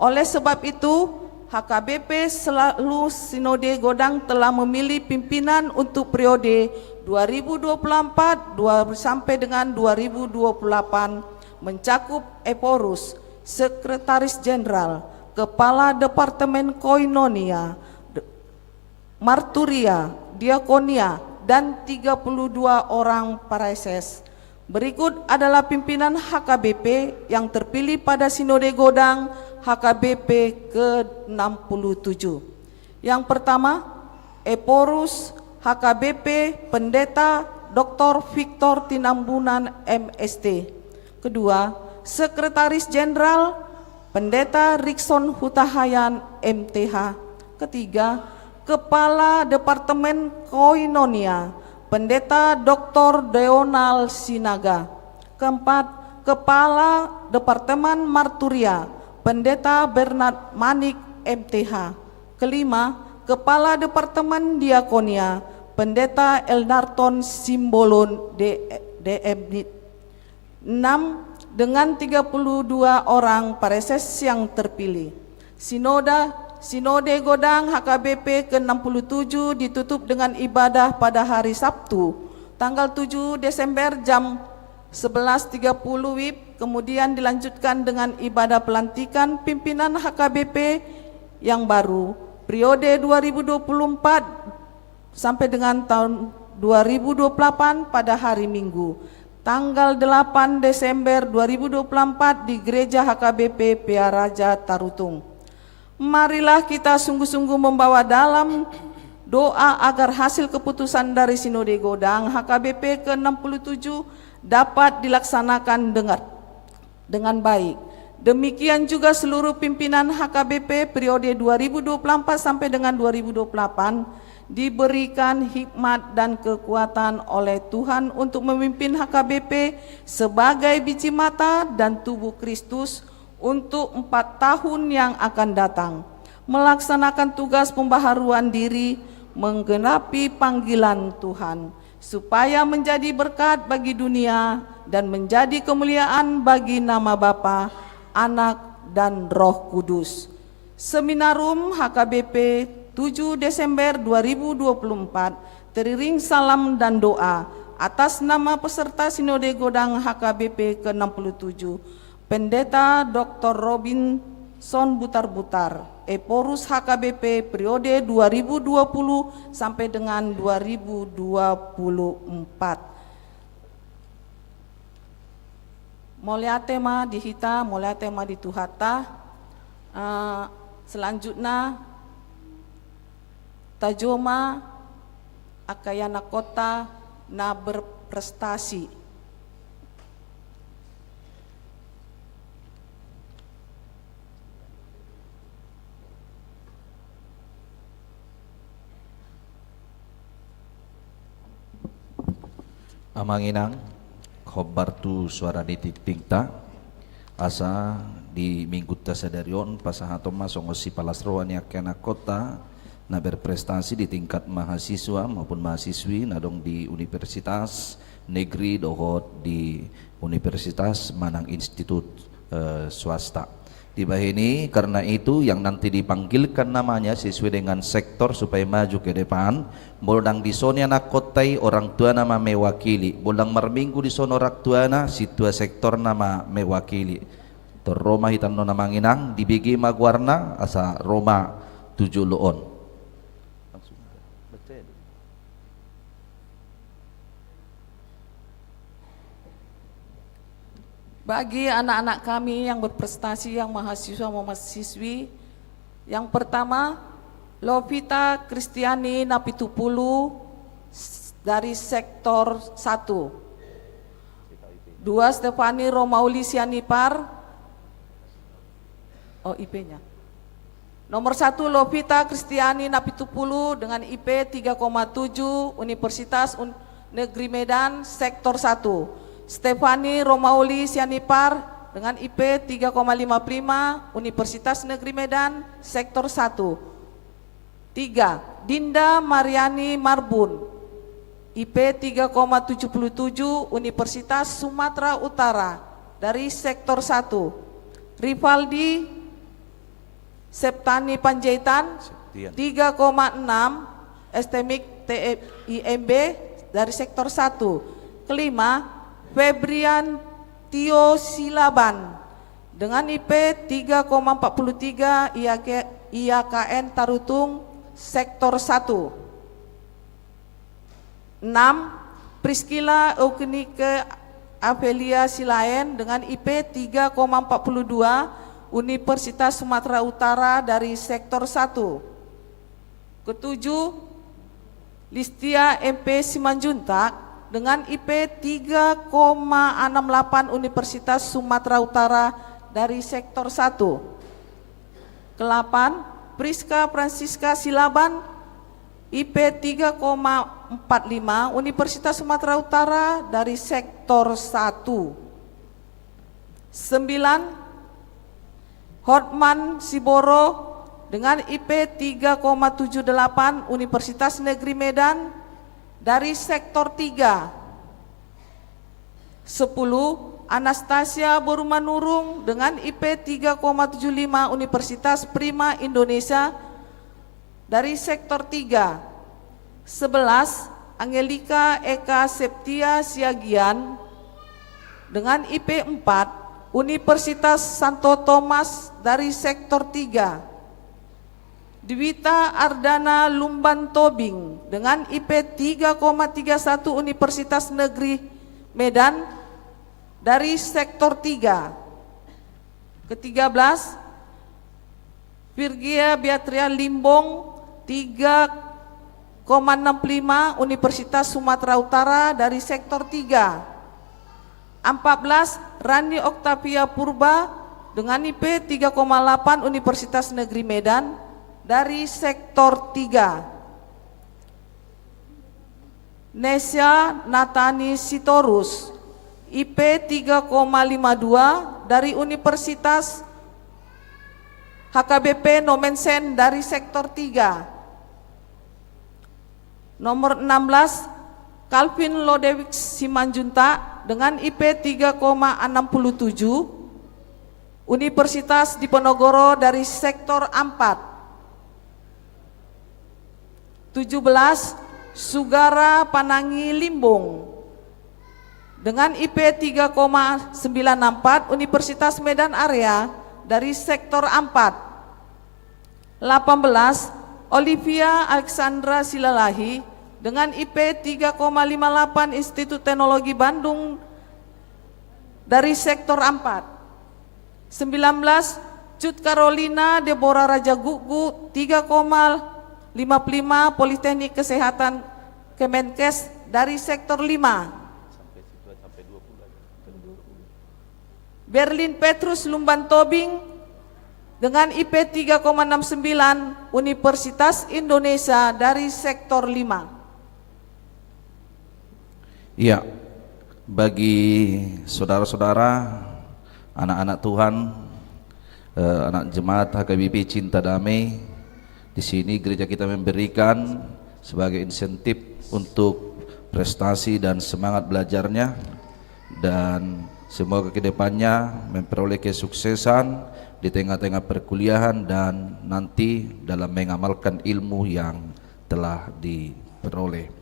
Oleh sebab itu, HKBP selalu Sinode Godang telah memilih pimpinan untuk periode 2024 sampai dengan 2028 mencakup Eporus, Sekretaris Jenderal, Kepala Departemen Koinonia, Marturia, Diakonia, dan 32 orang paraeses. Berikut adalah pimpinan HKBP yang terpilih pada Sinode Godang HKBP ke-67. Yang pertama, Eporus HKBP Pendeta Dr. Victor Tinambunan MST. Kedua, Sekretaris Jenderal Pendeta Rikson Hutahayan MTH. Ketiga, Kepala Departemen Koinonia Pendeta Dr. Deonal Sinaga. Keempat, Kepala Departemen Marturia Pendeta Bernard Manik MTH. Kelima, Kepala Departemen Diakonia Pendeta Elnarton Simbolon DM. 6. Dengan 32 orang pareses yang terpilih. Sinode Godang HKBP ke-67 ditutup dengan ibadah pada hari Sabtu, tanggal 7 Desember jam 11.30 WIB, kemudian dilanjutkan dengan ibadah pelantikan pimpinan HKBP yang baru, periode 2024 sampai dengan tahun 2028 pada hari Minggu, tanggal 8 Desember 2024 di Gereja HKBP Piaraja Tarutung. Marilah kita sungguh-sungguh membawa dalam doa agar hasil keputusan dari Sinode Godang HKBP ke-67 dapat dilaksanakan dengan baik. Demikian juga seluruh pimpinan HKBP periode 2024 sampai dengan 2028 diberikan hikmat dan kekuatan oleh Tuhan untuk memimpin HKBP sebagai biji mata dan tubuh Kristus untuk 4 tahun yang akan datang, melaksanakan tugas pembaharuan diri, menggenapi panggilan Tuhan, supaya menjadi berkat bagi dunia dan menjadi kemuliaan bagi nama Bapa, Anak, dan Roh Kudus. Seminarum HKBP 7 Desember 2024, teriring salam dan doa atas nama peserta Sinode Godang HKBP ke-67, Pendeta Dr. Robinson Butar-Butar, Eporus HKBP periode 2020 sampai dengan 2024. Molia tema dihita, molia tema dituhata. Selanjutnya tajoma akayana kota na berprestasi. Amanginang khobar tu suara di tingta asa di minggu tasadarion pasahato masongosi palasroan yakena kota na berprestasi di tingkat mahasiswa maupun mahasiswi nadong di Universitas Negeri Dohot di Universitas Manang Institut swasta. Di bawah ini karena itu yang nanti dipanggilkan namanya sesuai dengan sektor supaya maju ke depan. Boldang di sonia nak kotai orang tua nama mewakili. Boldang marminggu di sono orang tua na situa sektor nama mewakili. Roma hitan no namanginang dibigi magwarna asa Roma 7 loon. Bagi anak-anak kami yang berprestasi, yang mahasiswa mahasiswi, yang pertama Lovita Kristiani Napitupulu dari sektor 1. 2 Stefani Romauli Sianipar, IP-nya. Nomor 1 Lovita Kristiani Napitupulu dengan IP 3,7 Universitas Negeri Medan sektor 1. Stefani Romauli Sianipar dengan IP 3,5 prima Universitas Negeri Medan sektor 1. 3. Dinda Mariani Marbun IP 3,77 Universitas Sumatera Utara dari sektor 1. Rivaldi Septani Panjaitan 3,6 STMIC TIMB dari sektor 1. Kelima, Febrian Tio Silaban dengan IP 3,43 IAKN Tarutung sektor 1. 6. Priscila Eukenike Avelia Silaen dengan IP 3,42 Universitas Sumatera Utara dari sektor 1. Ketujuh, Listia MP Simanjuntak dengan IP 3,68 Universitas Sumatera Utara dari sektor 1. Ke-8, Priska Francisca Silaban IP 3,45 Universitas Sumatera Utara dari sektor 1. 9, Hotman Siboro dengan IP 3,78 Universitas Negeri Medan dari sektor 3. 10, Anastasia Borumanurung dengan IP 3,75 Universitas Prima Indonesia dari sektor 3. 11, Angelika Eka Septia Siagian dengan IP 4 Universitas Santo Thomas dari sektor 3. Dwita Ardana Lumban Tobing dengan IP 3,31 Universitas Negeri Medan dari sektor 3. Ke-13, Virgia Beatria Limbong 3,65 Universitas Sumatera Utara dari sektor 3. 14, Rani Oktavia Purba dengan IP 3,8 Universitas Negeri Medan dari sektor 3. Nesya Natani Sitorus, IP 3,52 dari Universitas HKBP Nomensen dari sektor 3. Nomor 16, Calvin Lodewijk Simanjuntak dengan IP 3,67 Universitas Diponegoro dari sektor 4. 17, Sugara Panangi Limbung dengan IP 3,94 Universitas Medan Area dari sektor 4. 18, Olivia Alexandra Silalahi dengan IP 3,58 Institut Teknologi Bandung dari sektor 4. 19, Cut Carolina Deborah Raja Gugu 3,55 Politeknik Kesehatan Kemenkes dari sektor 5. Berlin Petrus Lumban Tobing dengan IP 3,69 Universitas Indonesia dari sektor 5. Iya, bagi saudara-saudara, anak-anak Tuhan, anak jemaat HKBP Cinta Damai, di sini gereja kita memberikan sebagai insentif untuk prestasi dan semangat belajarnya, dan semoga kedepannya memperoleh kesuksesan di tengah-tengah perkuliahan dan nanti dalam mengamalkan ilmu yang telah diperoleh.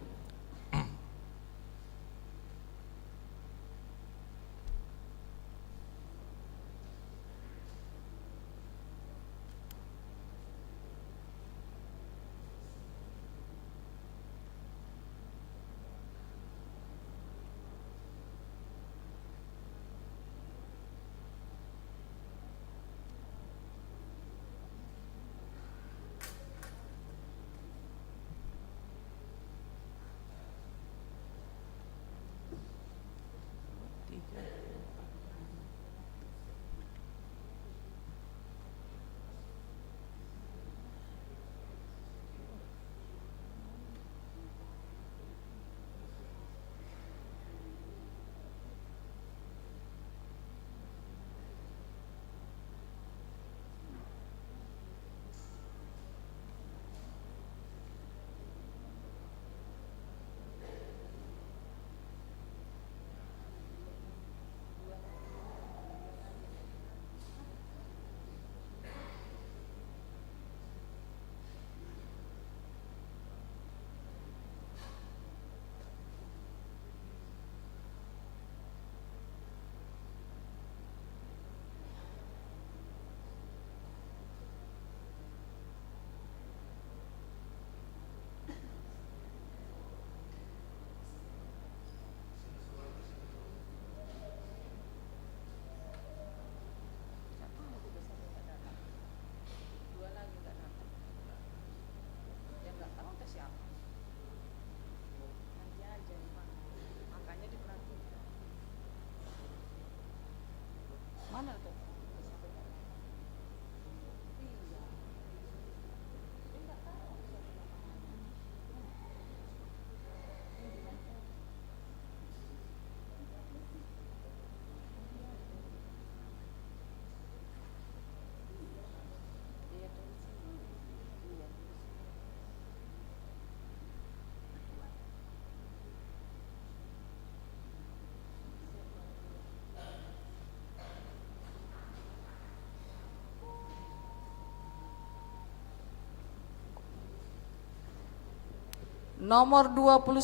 Nomor 21,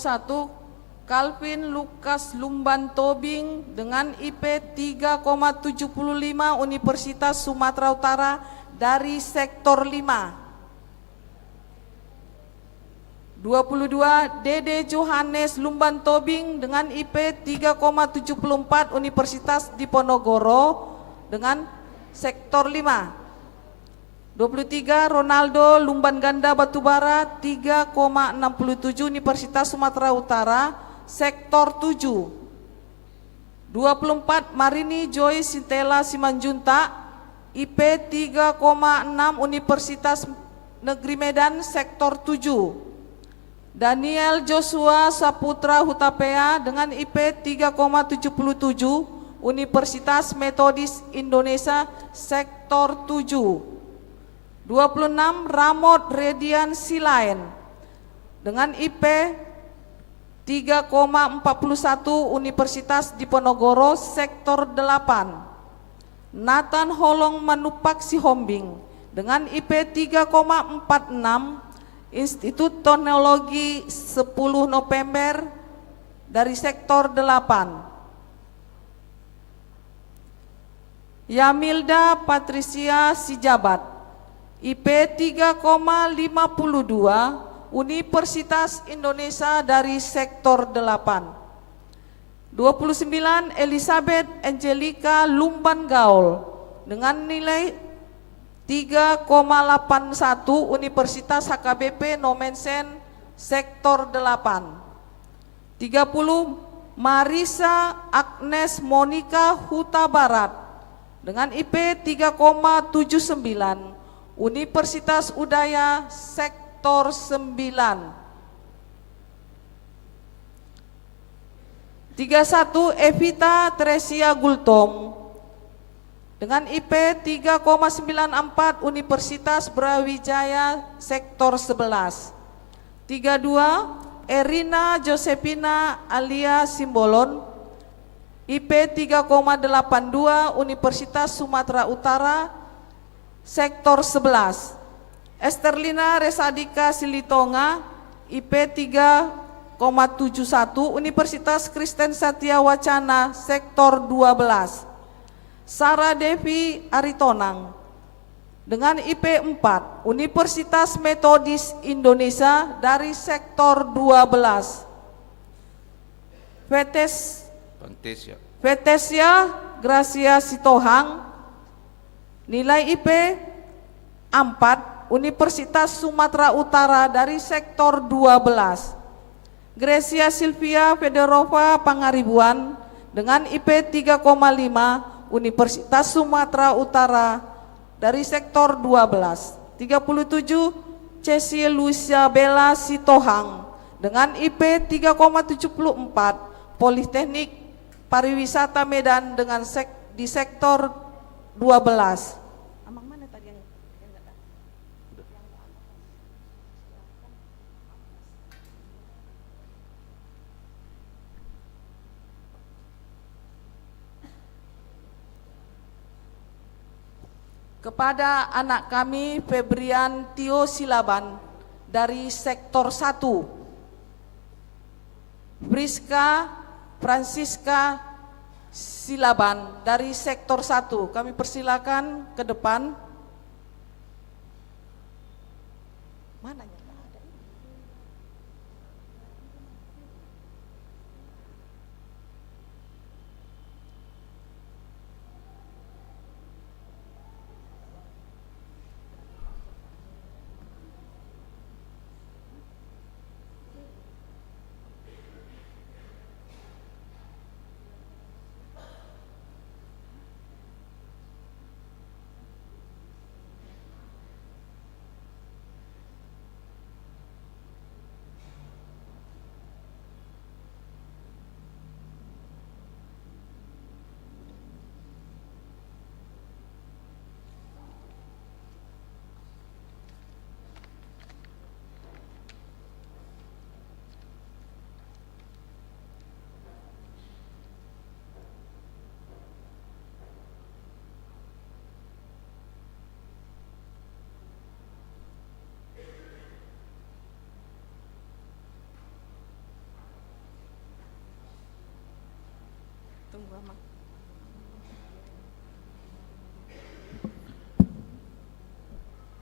Calvin Lukas Lumban Tobing dengan IP 3,75 Universitas Sumatera Utara dari sektor 5. 22, Dede Johannes Lumban Tobing dengan IP 3,74 Universitas Diponegoro dengan sektor 5. 23, Ronaldo Lumban Ganda Batubara 3,67 Universitas Sumatera Utara sektor 7. 24, Marini Joy Sintela Simanjuntak IP 3,6 Universitas Negeri Medan sektor 7. Daniel Joshua Saputra Hutapea dengan IP 3,77 Universitas Metodis Indonesia Sektor 7. 26 Ramot Redian Silain dengan IP 3,41 Universitas Diponegoro Sektor 8. Nathan Holong Manupak Sihombing dengan IP 3,46 Institut Teknologi 10 November dari Sektor 8. Yamilda Patricia Sijabat IP 3,52 Universitas Indonesia dari Sektor 8. 29 Elizabeth Angelica Lumban Gaul dengan nilai 3,81 Universitas HKBP Nomensen Sektor 8. 30 Marisa Agnes Monica Huta Barat dengan IP 3,79 Universitas Udaya Sektor 9. 31 Evita Tresia Gultom dengan IP 3,94 Universitas Brawijaya Sektor 11. 32 Erina Josephina Alia Simbolon IP 3,82 Universitas Sumatera Utara Sektor 11. Esterlina Resadika Silitonga IP 3,71 Universitas Kristen Satya Wacana Sektor 12. Sarah Devi Aritonang dengan IP 4 Universitas Metodis Indonesia dari Sektor 12. Vetesia Gracia Sitohang nilai IP 4 Universitas Sumatera Utara dari Sektor 12. Gracia Silvia Federova Pangaribuan dengan IP 3,5 Universitas Sumatera Utara dari Sektor 12. 37 Cecil Lucia Bella Sitohang dengan IP 3,74 Politeknik Pariwisata Medan dengan di Sektor 12. Kepada anak kami Febrian Tio Silaban dari Sektor 1. Friska Francisca Silaban dari Sektor 1. Kami persilakan ke depan. Mana?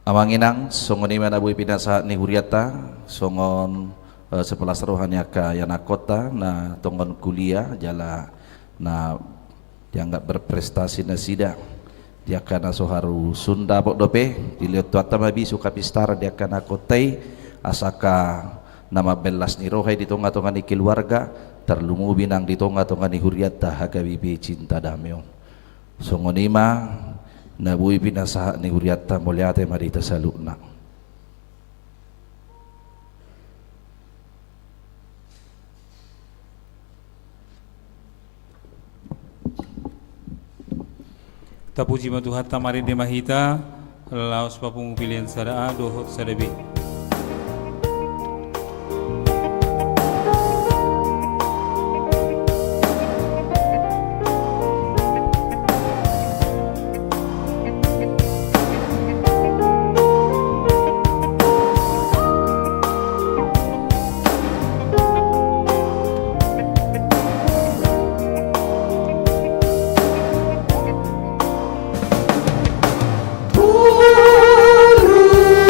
Amanginang songon iman abu pinasa ni huriata songon 11 rohani ka yana kota na tongon kuliah jala na dianggap berprestasi na sida dia kana soharu Sunda bok dope dilihat tuata mabi suka pistara dia kana kotai asaka nama belas ni rohai di tonga-tonga ni keluarga terlumu binang di tonga-tonga ni huriata hagabibi cinta dameo songon ima na bui pinasa ni huriata moliate marita saluna Tapuji matuhat tamarin de mahita, laos papung pilihan sada dohot sadabi.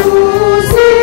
Urusi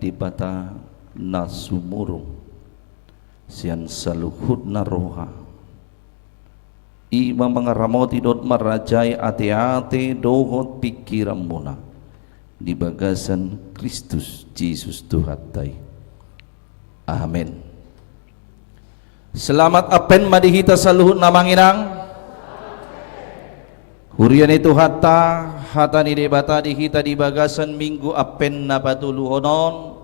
debata nasumurung sian saluhut naroha ima mangaramoti dot marajai ate-ate dohot pikiran muna di bagasan Kristus Yesus Tuhatai. Amin. Selamat apen madihita saluhut namanginang hurian itu hata ni debata dihita di bagasan minggu apen na patuluhonon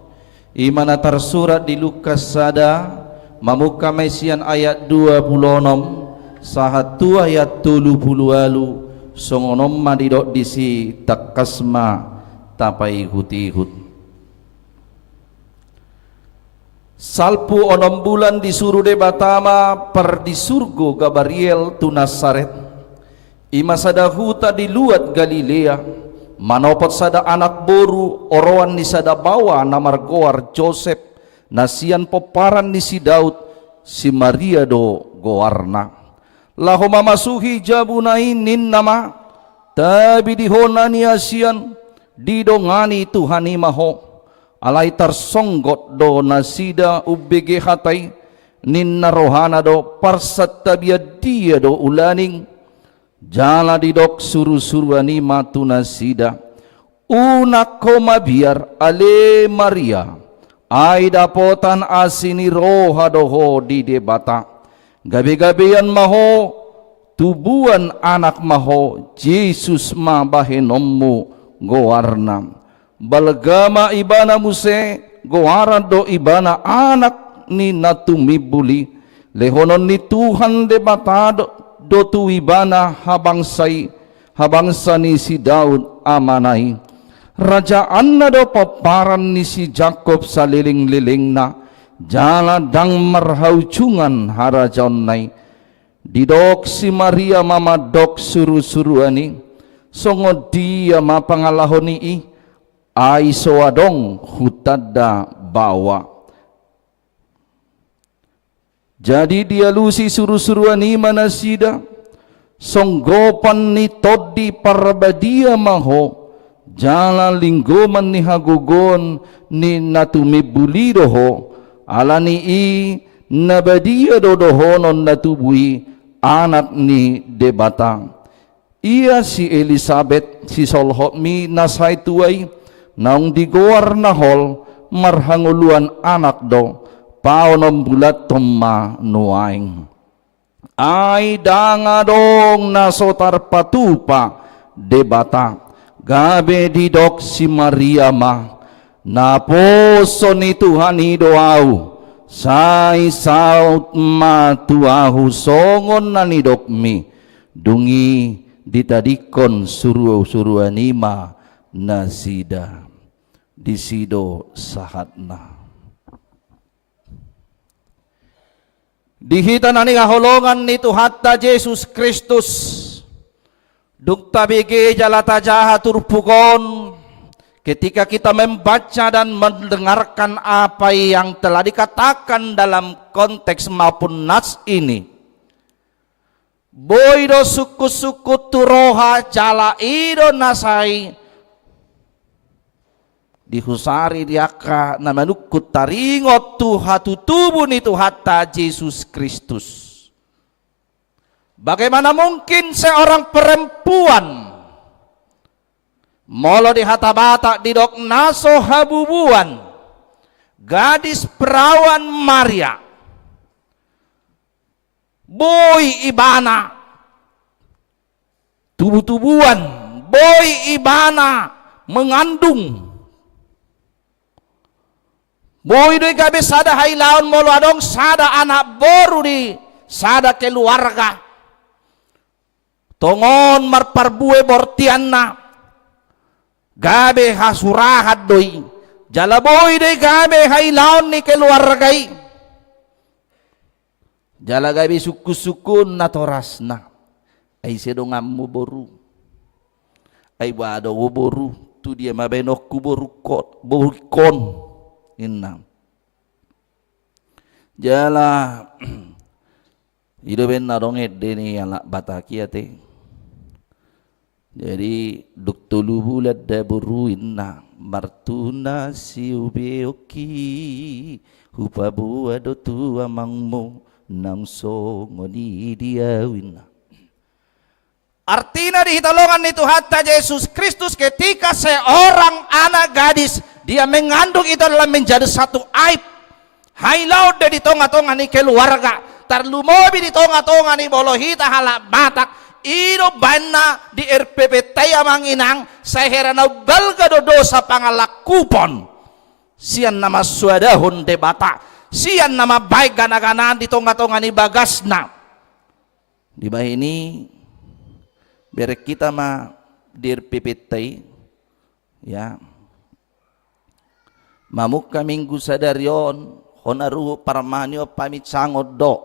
imana tersurat di Lukas sada mamuka mesian ayat 26 sahatu ayat 30 alu songonom madidok disi takasma tapai hutihut salpu onom bulan disuruh debatama per di surgo Gabriel tu Nasaret ima sada huta di luat Galilea manopot sada anak boru oroan ni sada bawa namargoar Joseph nasian peparan ni si Daud si Maria do goarna laho mamasuhi jabunainin nama tabi dihona ni asian didongani Tuhani maho alai tarsonggot do nasida ubege hatai ninna rohana do parsat tabia dia do ulaning jala didok suru-suru anima tu nasida unak koma biar ale Maria ai dapotan asini roha doho di debata gabe-gabean maho tubuan anak maho Yesus ma bahenommu gowarna balgama ibana muse gowaran do ibana anak ni natumibuli lehonon ni Tuhan debata do tu ibana habangsa ni si Daud amanai rajaan na do paparan ni si Jacob sa liling-liling na jala dang marhaucungan harajon nai didok si Maria mama dok suru-suruani songo dia mapangalahon ni ai soadong hutada bawa jadi dia lusi suru-suruani manasida songgopan ni todi parbadia maho jala linggoman ni hagugon ni natumibuli doho alani i nabadia dodohonon natubui anak ni debata ia si Elizabeth si solhotmi nasai tuai naung digoar nahol marhanguluan anak do paonom bulat tomma nuaing ai danga dong nasotar patupa debata gabe didok si Maria ma naposo ni Tuhan doau sai saut ma tuahu songon nanidok mi dungi ditadikon suruh anima nasida disido sahatna dihita nani kaholongan ni Tuhatta Yesus Kristus dukta bege jalata jaha turpukon ketika kita membaca dan mendengarkan apa yang telah dikatakan dalam konteks maupun nas ini boido suku-suku turoha jala ido nasai dihusari diaka namanukut taringot tuhatu tubuh ni Tuhatta Yesus Kristus. Bagaimana mungkin seorang perempuan molo di hatabata didok naso habubuan gadis perawan Maria boy ibana tubuh-tubuhan boy ibana mengandung boy doy gabe sada hailaon molo adong sada anak boru di sada keluarga tongon marparbue bortianna gabe hasurahat doy jala boy doy gabe hailaon ni keluargai jala gabi suku-sukun na torasna ay sedongammu boru ay wado boru tu dia mabenok ku borukon inna jala ido ben na dong edde ni ala batakiate Jadi duktulu bulat daburuinna martuna siubeoki hupa bua dotu amangmu nang songoni diawinna. Artinya di hitolongan itu hatta Yesus Kristus ketika seorang anak gadis dia mengandung itu adalah menjadi satu aib. Hailaud di tonga-tonga ni keluarga, terlumobi di tonga-tonga ni bolohita halak batak, ino banna di RPP taya manginang, seherana balga do dosa pangalakupon. Sian nama suadahun debata, sian nama baik gana-ganaan di tonga-tonga ni bagasna. Di bawah ini biar kita mah dir PPT ya mamuka minggu sadarion honaru parmanyo pamit sangod do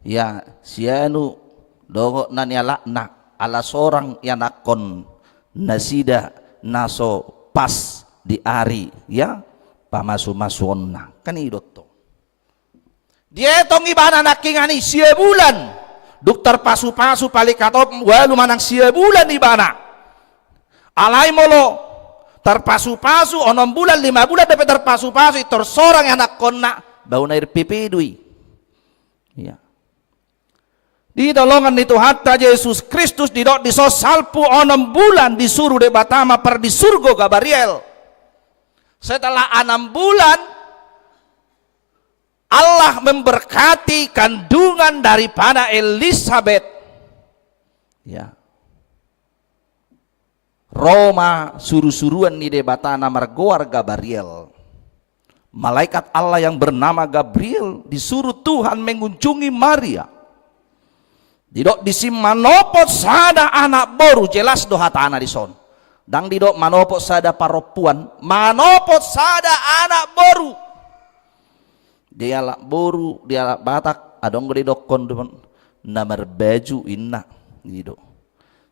ya sianu dogo nanialakna ala sorang yanakon nasida naso pas di ari ya pamasu-masonna kan idotto dia tong ibana nakingani sia bulan dokter pasu-pasu palikatop walu manang sia bulan di bana alai molo terpasu-pasu 6 bulan 5 bulan dapat terpasu-pasu itu sorang anak konna bau nair pipidui ya di dolongan itu hatta Yesus Kristus didok diso salpu 6 bulan disuruh de batama per di surga Gabriel setelah 6 bulan Allah memberkati kandungan daripada Elizabeth. Ya. Roma suruh-suruan ni debatana margoar Gabriel. Malaikat Allah yang bernama Gabriel disuruh Tuhan mengunjungi Maria. Didok disim manopot sada anak boru jelas dohatana di son. Dang didok manopot sada paropuan, manopot sada anak boru. Dia lak boru, dia lak batak, adong gede dokon namar baju inna gitu.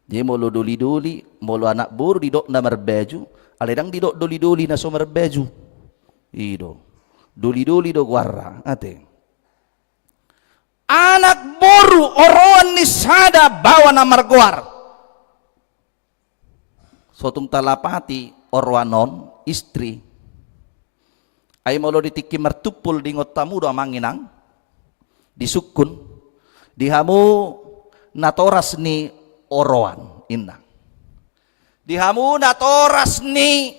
Dia molo doli-doli, molo anak boru didok namar baju, aledang didok doli-doli na somar baju. Ido. Doli-doli do guarra, ate. Anak boru oroan ni sada bawa namar guar. Sotung talapati orwanon istri. Ay molo ditiki martupul di ngotamu do amanginang disukun dihamu natoras ni oroan inna dihamu natoras ni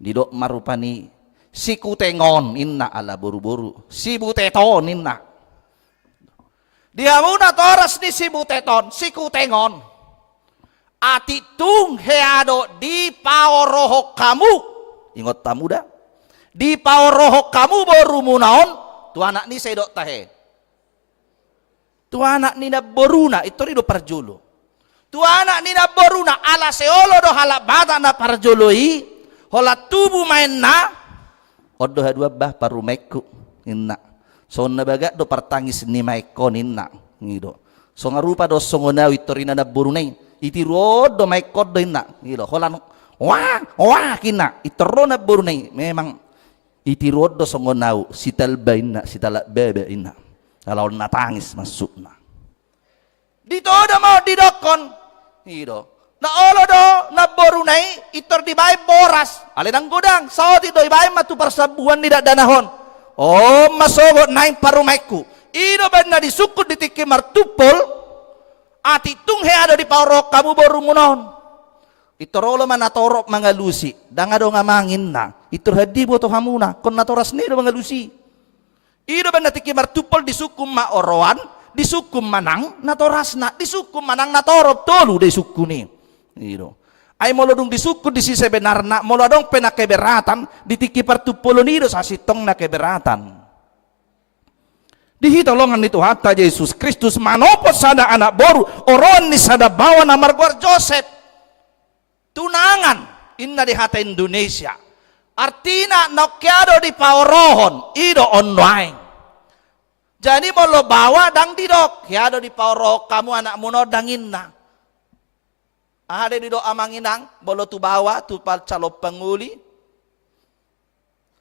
didok marupani sikutengon inna ala boru-boru sibuteton inna dihamu natoras ni sibuteton sikutengon ati tung heado di paorohok kamu ingot tamu dah di paorohok kamu baru munaon tu anak ni sedok tahe tu anak ni na boruna itu rido parjolo tu anak ni na boruna ala seolo do halak bata na parjoloi hola tubuh main na odo hadua bah paru meku inna sonna baga do partangis ni maiko inna ngido so ngarupa do songonawi torina na borunai iti rodo maiko do inna ngido hola wah kina itero na borunai memang iti rodo songonau sitalba inna sitalak bebe inna kalau natangis masuk na dito do mau didokon ido na olo do na borunai itor di bay boras aledang godang saoti do ibay matu persabuan tidak danahon oh masogot naing parumaiku ido benda disukut ditiki martupol ati tunghe ada di paurok kamu baru munon itorolo manatorok mangalusi dangado ngamangin na itur hadi boto hamuna kon natoras ni do mangalusi ido benda tiki martupol disukum ma oroan disukum manang natorasna disukum manang natorop tolu de sukuni ido ay molo dung disukun di sisi benarna molo dong pena keberatan ditiki partupolo nido sa sitong na keberatan dihitolongan itu hatta Yesus Kristus manopot sada anak boru oron ni sada bawa na marguar Joseph tunangan inna di hata Indonesia artina nokyado di paorohon ido online jadi molo bawa dang didok yado di paoroh kamu anak muno dangin na ada di do amanginang bolo tu bawa tu pal calo penguli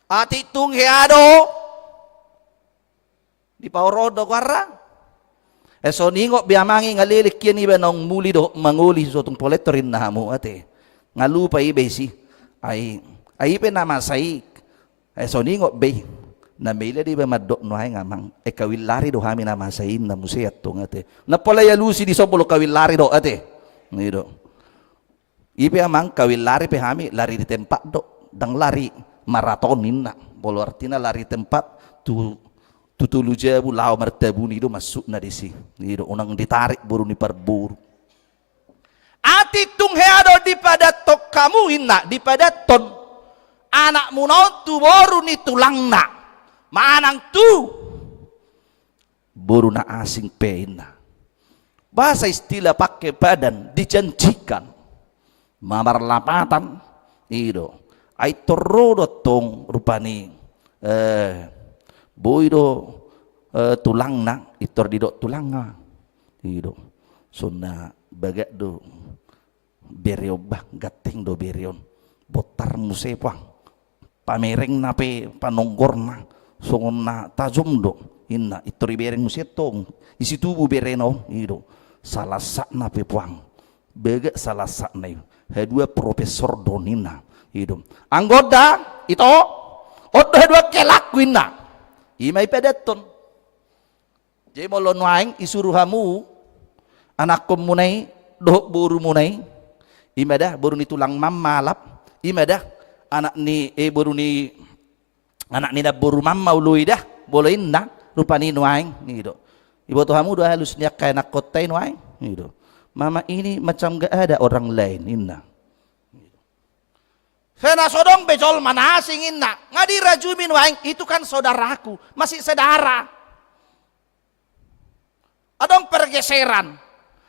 ati tung yado di paoroh do garra So ningok biamangi ngalilik yan iba nung muli do manguli so tong poletorin na mo ate. Ngalupa iba si ay ipa namasay. So ningok bay na mila di ba madok no ay ngamang kawilari do hami namasayin na musayat tong ate. Napolaya lusi di so polo kawilari do ate. Nido. Ipa amang kawilari pe hami lari di tempat do dang lari maratonin na. Bolo artinya lari tempat tutulu jabu lao martabu nido masuk na disi nido unang ditarik buru ni parburu ati tung heado di pada tok kamu inna di pada ton anak munaon tu boru ni tulang na manang tu boru na asing pe inna bahasa istilah pakai badan dijanjikan mamarlapatan nido ay torodo tong rupani boy do tulang na itor di do tulang nga ido so na bagat do bereo bah gateng do bereon botar musepang pamereng na pe panonggor na so na tajom do inna itor bereng musetong isi tubuh bereno ido salah sak na pe puang bagat salah sak na dua profesor donina ido anggoda ito odo dua kelakuin na imay pedaton jadi molon waing isuruh hamu anak komunai doh buru munai imadah buru ni tulang mamalap imadah anak ni buru ni anak ni dah buru mamma ului dah bolehin na rupani waing gitu ibu tu hamu dah halusnya kayak nak kotain waing gitu mama ini macam gak ada orang lain inna Fena sodong bejol mana singin nak ngadi rajumin waing itu kan saudaraku masih saudara. Adong pergeseran.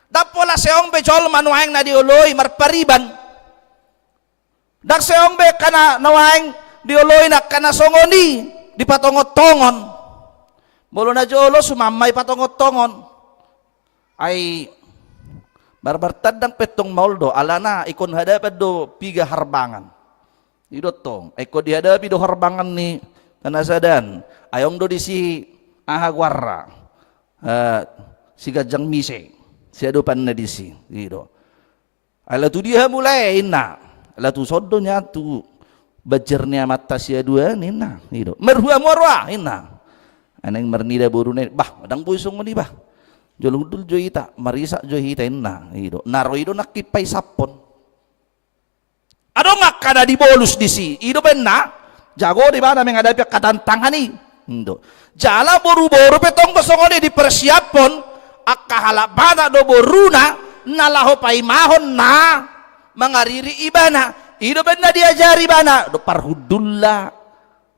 Dapola seong bejol manuaing na dioloy marpariban. Dak seong be kana nawaing dioloy na kana songoni di patongot-tongon. Bolo na jolo sumamay patongot-tongon. Ay barbartadang petong mauldo alana ikon hadapan do piga harbangan. Idotong, eko dihadapi do harbangan ni tanasadan. Ayong do di si ahagwarra, si gajang mise, si adopan na di si. Ido. Ala tu dia mulai ina, ala tu sodonya tu bajernya mata si adua nina. Ido. Merhua morwa ina. Aneng mernida burune, bah, madang puisong mani bah. Joludul joita, marisa joita ina. Ido. Naro ido nakipay sapon. Ado nga kada dibolus di si ido benna jago di mana menghadapi katantangan ni indo jala boru-boru petong kosongone dipersiapon akahala bana do boruna nalaho paimahon na mangariri ibana ido benna diajari bana do parhudulla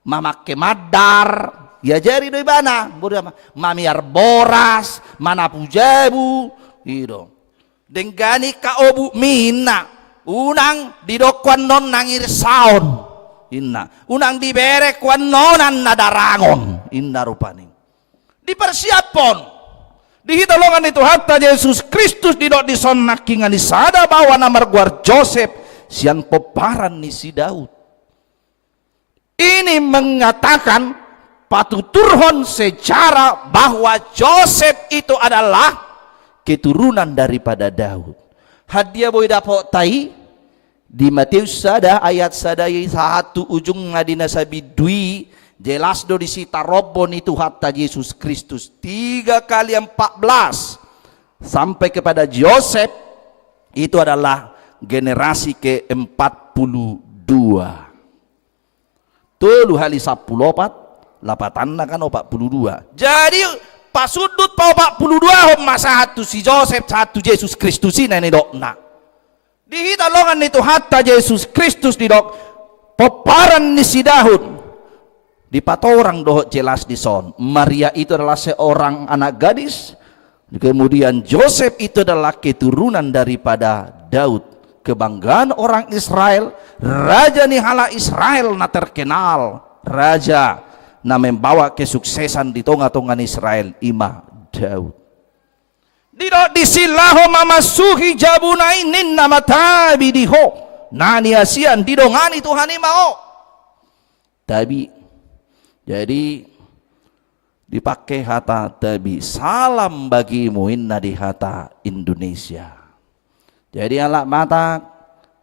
mamake madar diajari do ibana boru mamiar boras mana pujabu ido denggani kaobu mina unang didokwan non nangir saon inna unang dibere kwan nonan nadarangon inna rupani dipersiapon dihitolongan itu hatta Yesus Kristus didok disonakingan disada bawa namar guar Joseph sian peparan ni si Daud ini mengatakan patuturhon sejarah bahwa Joseph itu adalah keturunan daripada Daud. Hadiah boy dapok tai di Matius sada ayat sada satu ujung ngadina sabidui jelas do disita robon itu hatta Yesus Kristus 3 kali 14 sampai kepada Joseph itu adalah generasi ke-42 tulu hali 14 lapatan kan 42 jadi pasudut pa 42 masa satu si Joseph satu Yesus Kristus ini dok na dihitalongan itu hatta Yesus Kristus di dok peparan ni si Daud di patorang doh jelas di son Maria itu adalah seorang anak gadis kemudian Joseph itu adalah keturunan daripada Daud kebanggaan orang Israel raja nihala Israel na terkenal raja na membawa kesuksesan di tengah-tengah Israel ima Daud. Didok disilaho mamasuhi jabunai ninna matabi diho nani asian didongani Tuhan imao. Tapi jadi dipakai hata tabi. Salam bagimu inna di hata Indonesia. Jadi halak batak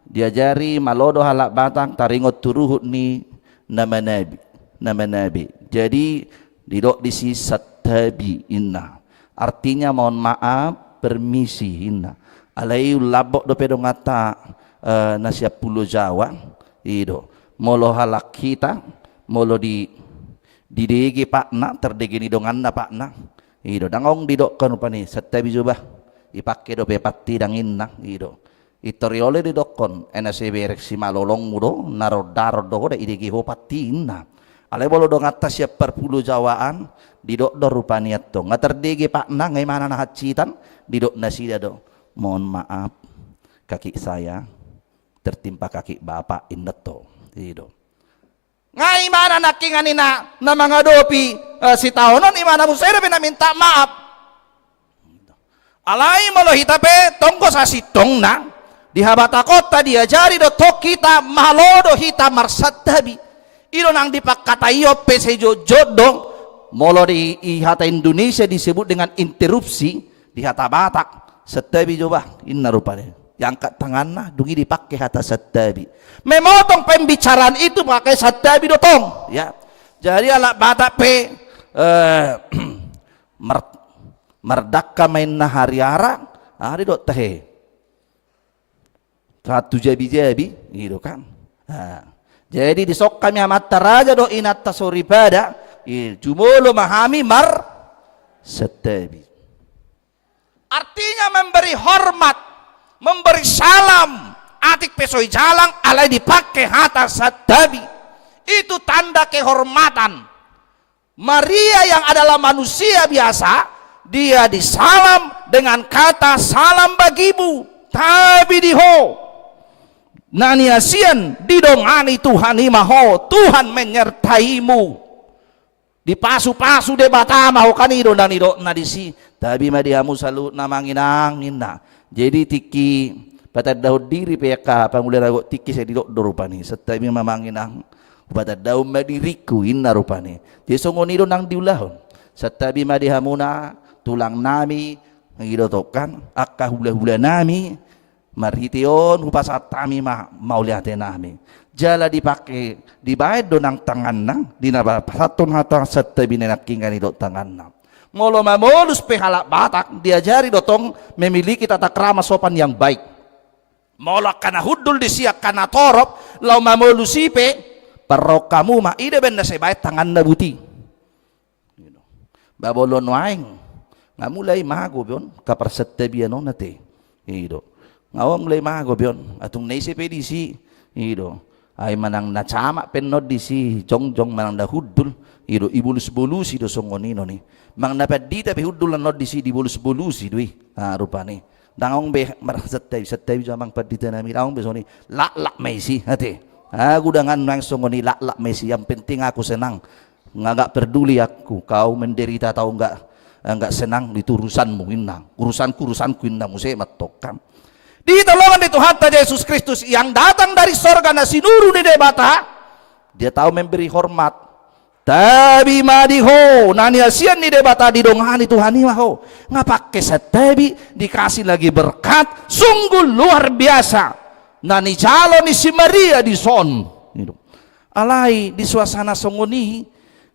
diajari malodo halak batak taringot turuhut ni nama nabi. Jadi didok disi satabi inna. Artinya mohon maaf, permisi inna. Alai labok do pedo ngata nasiap pulau Jawa ido. Molo halak kita molo di degi pakna terdegi ni dongan na pakna ido dangong didok kan upani satabi jubah dipakai do pepati dang inna ido. Itoriole di dokon NSB reksi malolong mudo narodar do da idegi hopati inna. Alai bolo dong atas siap perpuluh Jawaan didok do rupani atto ngaterdegi pakna ngai mana na hacitan didok nasida do. Mohon maaf kaki saya tertimpa kaki bapak indeto ido. Ngai mana nakingan ina na mga dopi si taonon imana musere na minta maaf. Alai malo hitape tongko sa sitong na di habata kota diajari do tok kita malodo hita marsatabi. Ilo nang dipakatayo pesejo jodoh molo di hata Indonesia disebut dengan interupsi di hata Batak satabi coba inna rupanya yang angkat tangan nah dungi dipakai hata satabi. Memotong pembicaraan itu pakai satabi dotong ya. Jadi alat Batak pe merdaka main na hariara hari dot teh satu jabi gitu kan. Nah, jadi disok kami amat taraja do inat tasori pada jumolo mahami mar satabi. Artinya memberi hormat, memberi salam, atik pesoi jalang alai dipakai hata satabi. Itu tanda kehormatan. Maria yang adalah manusia biasa, dia disalam dengan kata salam bagimu, tabi diho. Nani asian didongani Tuhan imaho, Tuhan menyertaimu. Dipasu-pasu debata mau kan ido dan ido nadisi. Tapi madiamu salut namanginang inna. Jadi tiki pada daud diri PK pangulera go tiki saya didok dorupani. Setabi mamanginang pada daud madiriku inna rupani. Dia songonido nang diulahon. Setabi madihamuna tulang nami ngido tokan akka hula-hula nami marhition upasatami mau lihatin nami. Jala dipakai dibayar donang tangan nang dinaba patun hata setabi nenakingan idok tangan nang. Molo mamolus pehalak Batak diajari dotong memiliki tata krama sopan yang baik. Molo kana hudul disiak kana torop lau mamolus ipe perok kamu ma ide benda sebaik tangan na buti. Babolon waing ngamulai mago bion kapar setabiano nate. Ido. Ngawang mulai mago bion atung naisi pedisi. Ido. Ay manang nacama penod disi jong manang dahudul. Ido ibulus-bulus ido songonino ni. Mang dapat di tapi hudulan not disi di bulus-bulusi dui. Nah rupane. Dangong be setai jamang padita nami dangong besoni lak mesi hati. Aku dengan nang songoni lak mesi yang penting aku senang. Nggak peduli aku kau menderita atau enggak senang itu urusanmu inang. Urusanku inang musik matokam. Ditolongan di Tuhan Yesus Kristus yang datang dari sorga na sinuru di debata. Dia tahu memberi hormat. Tabi madiho nani asian ni debata didongani Tuhan imaho ngapake satabi dikasih lagi berkat sungguh luar biasa nani calo ni si Maria di son alai di suasana songoni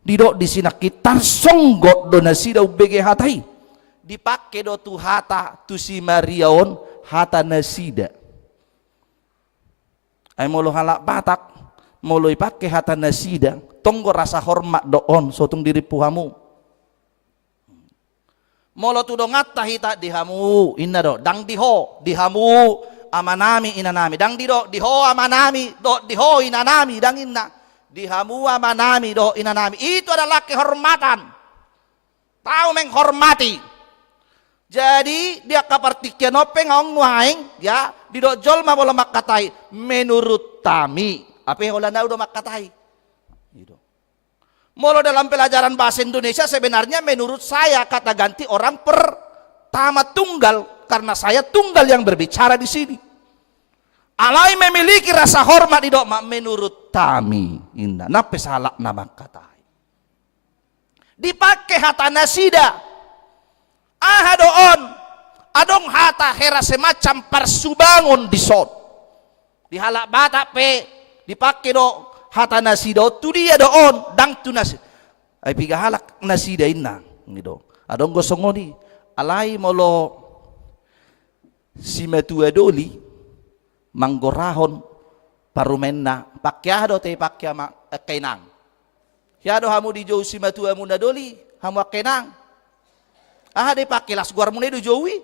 didok di sina kita songgot dona sida ubege hatai dipake do tu hata tu si Maria on hata nasida ay molo halak Batak molo ipake hata nasida tonggo rasa hormat doon sotung diri puhamu. Molo tu dongat tahita dihamu inna do dang diho dihamu amanami inanami dang dido diho amanami do diho inanami dang inna dihamu amanami do inanami itu adalah kehormatan. Tahu menghormati. Jadi dia kapartikya nopeng ngong waing ya dido jol ma bola makatai menurut tami apa yang ulana udah makatai. Molo dalam pelajaran bahasa Indonesia sebenarnya menurut saya kata ganti orang pertama tunggal karena saya tunggal yang berbicara di sini. Alai memiliki rasa hormat di dok menurut tami indah. Nape salah nama kata. Dipakai hata nasida. Doon. Adong hata hera semacam parsubangon di sod. Di halak bata pe dipakai do hata nasida tu dia doon dang tu nasida. Ay piga halak nasida inna gitu. Adong gosongoni alai molo si metu adoli manggorahon parumenna pakyado te pakyama kenang. Yado hamu di jauh si metu amu nadoli hamu kenang. De pakai las guar munai do jowi.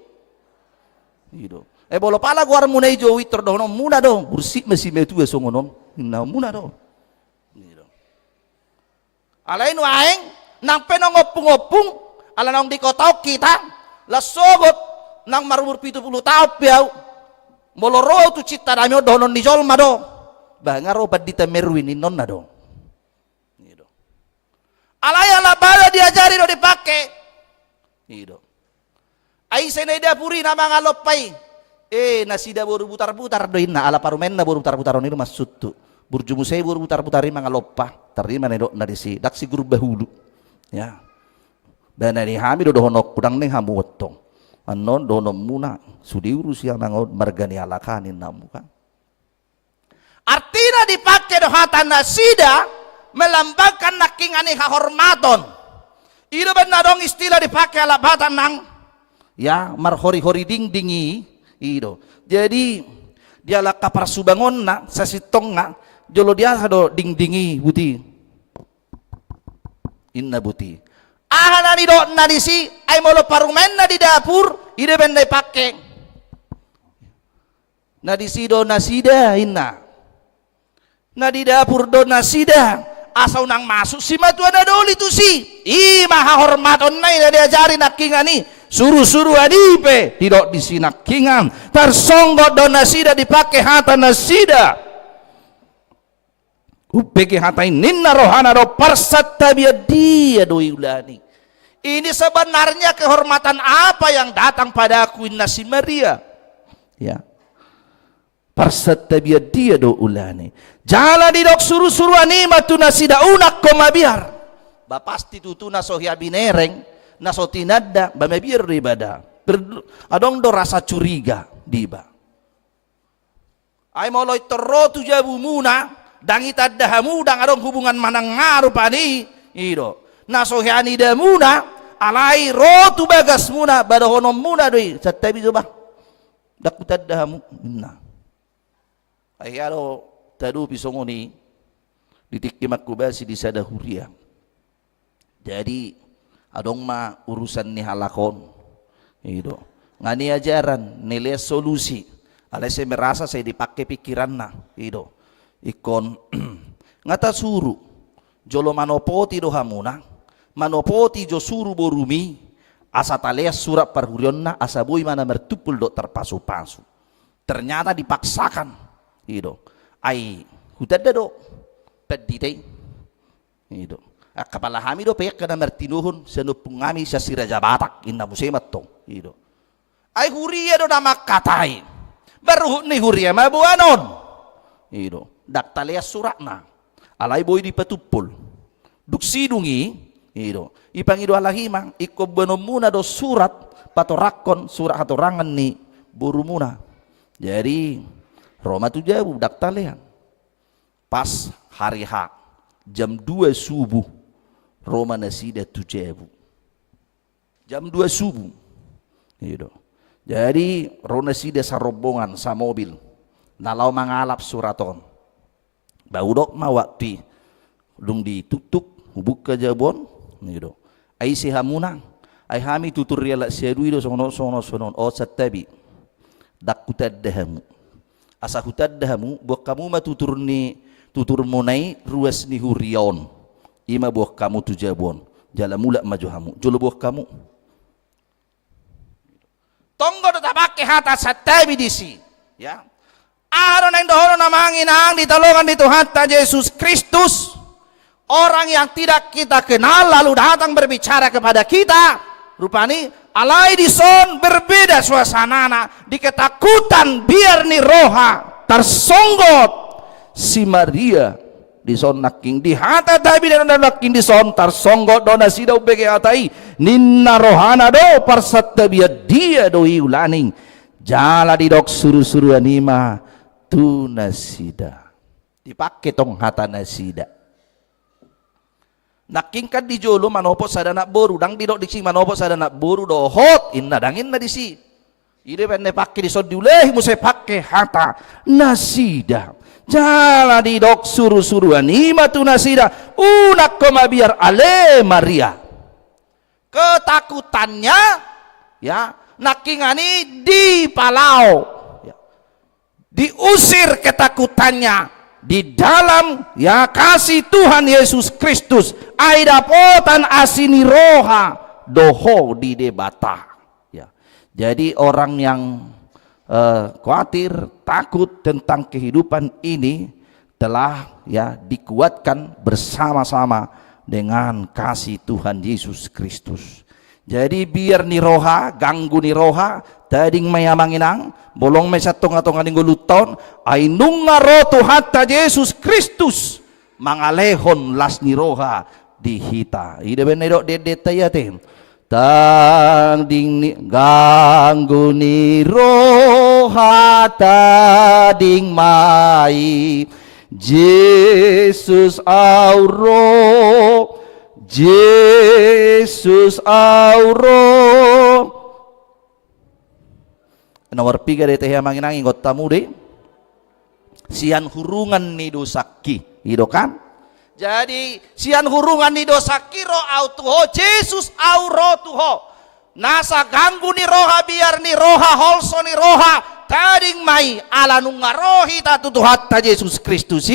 Gitu. Bolo pala guar munai jowi terdono muna dong. Bersih masih metu songonom. Na muna dong. Gitu. Alain waeng nang penong ngopung-ngopung ala nang di kota kita la sogot nang marumur 70 tahun piau. Moloro tu cita damio donon di jolma do. Bangaro badita merwin nonna do. Gitu. Alai ala bala diajari do dipakai. Gitu. Ai seneda puri nama ngalopai. Nasida boru putar-putar doin na ala parumenna boru putar-putar ni maksud tu. Burjumu saya boru putar-putari mangalopa. Tarima nedo nadisi daksi guru bahulu. Ya. Bana ni hami do honok kudang neng hamu wetong. Anon donom muna sudi urus yang nangod margani alakanin namu kan. Artinya dipakai do hata nasida melambangkan nakingani kahormaton. Itu benar dong istilah dipakai ala batan nang ya marhori-hori ding-dingi itu. Jadi dia lah kapar subangon na sasitong na jolo dia hado ding-dingi buti. Inna buti. Na di do na disi ay molo parumen na di dapur ide ben dipakai. Na disi do nasida inna. Na di dapur do nasida. Asal nang masuk si matu ada doli tu si maha hormaton nai diajari nakingani suruh-suruh adipe tidak di sinakingan tersonggot do nasida dipakai hata nasida upeke hata ninna rohana do parsatta dia do ulani. Ini sebenarnya kehormatan apa yang datang pada aku inna si Maria ya parsatta dia do ulani. Jala di dok suruh-suruh anima tu nasida unak koma biar. Bapasti tutu naso hia binereng, naso tinada, bamebir ribada. Adong do rasa curiga diba. Ay moloy tero tu jabu muna, dangi tadahamu dang adong hubungan manang ngaruh pani. Ido. Naso hia nida muna, alai rotu bagas muna, badahonom muna doi. Satabi coba. Dak tadahamu. Nah. Ayaro tadu pisongoni ditikimak kubasi di sada huria. Jadi adong ma urusan ni halakon itu ngani ajaran nilai solusi ala saya merasa saya dipakai pikiran na itu ikon ngata suruh jolo manopoti do hamuna manopoti jo suruh borumi asa talias surat parhurionna asa boy mana mertupul do terpasu-pasu ternyata dipaksakan itu ai hutadda do peditay itu kepala kami do pek kana martinuhun sanupung kami sa siraja batak inna musemat to itu ai huria do nama katai baru ni huria mabuanon itu dak talias suratna alai boy di patupul duk sidungi itu ipangido alahimang ikobonom muna do surat patorakon surat hatorangan ni burumuna. Jadi Roma tu jauh dak talian. Pas hari H jam 2 subuh Roma nasida tu jauh. Jam 2 subuh. Gitu. Jadi Roma nasida sa rombongan sa mobil. Nalau mangalap suraton. Baudok ma waktu lung ditutuk hubuk ke jabon gitu. Ai si hamunang ai hami tutur riala seduido sono o satabi dak kutaddahamu asa hutaddahamu buat kamu ma tutur munai ruas ni hurion ima buat kamu tu jabon jala mula maju hamu jolo buat kamu tonggo do tabake hata satabi disi ya aron yang dohono namanginang ditolongan di Tuhan Yesus Kristus. Orang yang tidak kita kenal lalu datang berbicara kepada kita, rupani alai di son berbeda suasana, di ketakutan biar ni roha tersonggot si Maria di son naking di hata tabi dan naking di son tar songgo dona sida ubege atai ninna rohana do parsat tabia dia do iulaning jala di dok suru-suru anima tu nasida dipakai tong hata nasida naking kan di jolo manopo sada nak boru dang di dok diksi manopo sada nak boru do hot inna dangin na disi ide penne pakai di son diuleh musai pakai hata nasida jala di dok suru-suru anima tu nasida unak koma biar ale Maria ketakutannya ya nakingani di palau ya. Diusir ketakutannya di dalam ya kasih Tuhan Yesus Kristus aida potan asini roha doho di debata ya. Jadi orang yang khawatir, takut tentang kehidupan ini telah ya dikuatkan bersama-sama dengan kasih Tuhan Yesus Kristus. Jadi biar ni roha, ganggu ni roha, tading mayamanginang, bolong may satong-atong aning guluton, ay nunga roto hatta Yesus Kristus, mangalehon las ni roha dihita. Ida benero dedetayatin. Tanding ni ganggu ni roha tading mai Jesus auro Jesus auro nomor 3 dete manginang ingot tamu de sian hurungan ni dosaki ido kan. Jadi sian hurungan ni dosa kiro autuho Jesus auro tuho nasa ganggu ni roha biar ni roha holso ni roha tading mai ala nunga rohi tatu hatta Yesus Kristus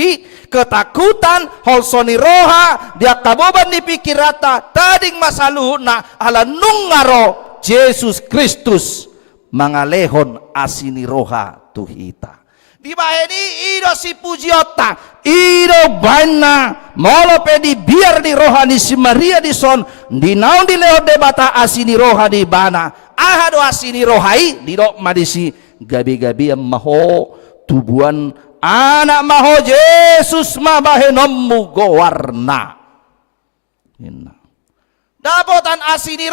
ketakutan holso ni roha dia kaboban ni pikirata tading masaluhna ala nunga roh Yesus Kristus mangalehon asini roha tuhita di baheni ido si pujiota ido bana molo pedi biar di rohani si Maria di son di naon di leo debata asini roha di bana ahado asini rohai di dok madisi gabi-gabi yang maho tubuan anak maho Yesus mabahenommu gowarna dapotan asini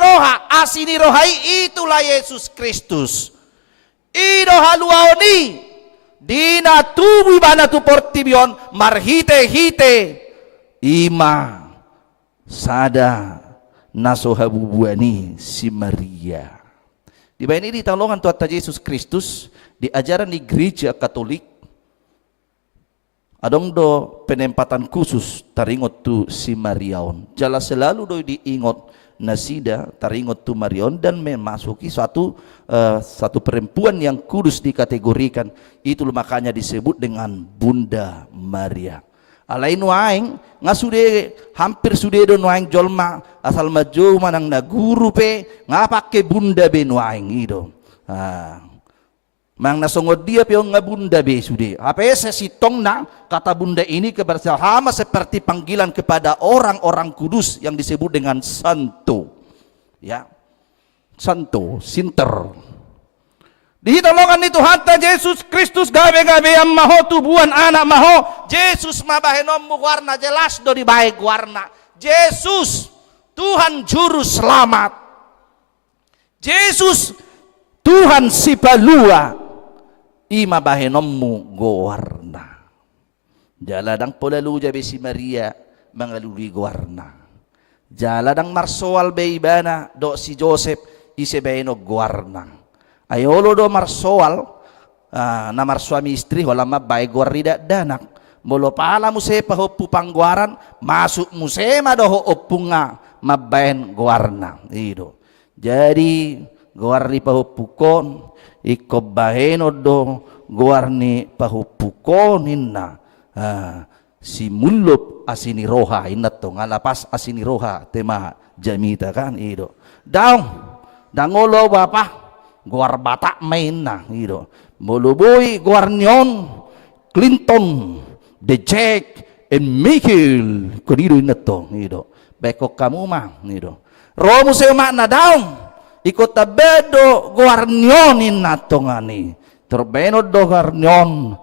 rohai itulah Yesus Kristus ido haluaoni dina tubuh bana tu portibion marhite-hite ima sada nasohabubuani si Maria. Di bagian ini ditolongan Tuhan Yesus Kristus di ajaran di gereja Katolik adong do penempatan khusus taringot tu si Mariaon. Jala selalu do diingot nasida taringot tu Marion dan memasuki satu perempuan yang kudus dikategorikan itu makanya disebut dengan Bunda Maria. Alain waing ngasude hampir sude don waing jolma asal maju manang naguru pe ngapake bunda ben waing ido. Mang nasongod dia pe nga bunda be sude. Apa sesitong na kata bunda ini kebersama seperti panggilan kepada orang-orang kudus yang disebut dengan santo. Ya. Santo, sinter. Dihitolongan itu hatta Yesus Kristus gabe-gabe yang maho tubuhan anak maho Yesus mabahenom warna jelas do di baik warna Yesus Tuhan juru selamat Yesus Tuhan si palua ima bahenommu gowarna jaladang polalu jabe si Maria mengalui gowarna jaladang marsoal beibana do si Joseph ise baheno gowarna ayolo do marsoal na marsuami istri wala mabay gorida danak molo pala muse pahopu pangguaran masuk musema do opunga mabayen gowarna ido jadi gowarni pahopukon iko baheno do gowarni pahopukon inna si mulup asini roha inat to ngalapas asini roha tema jamita kan ido daung dangolo bapa guar batak main na gitu muluboy guarnyon Clinton de Jack and Michael kodido inato gitu bekok kamu mah gitu romu sema na daung ikut tabedo guarnyon inato ngani terbeno do guarnyon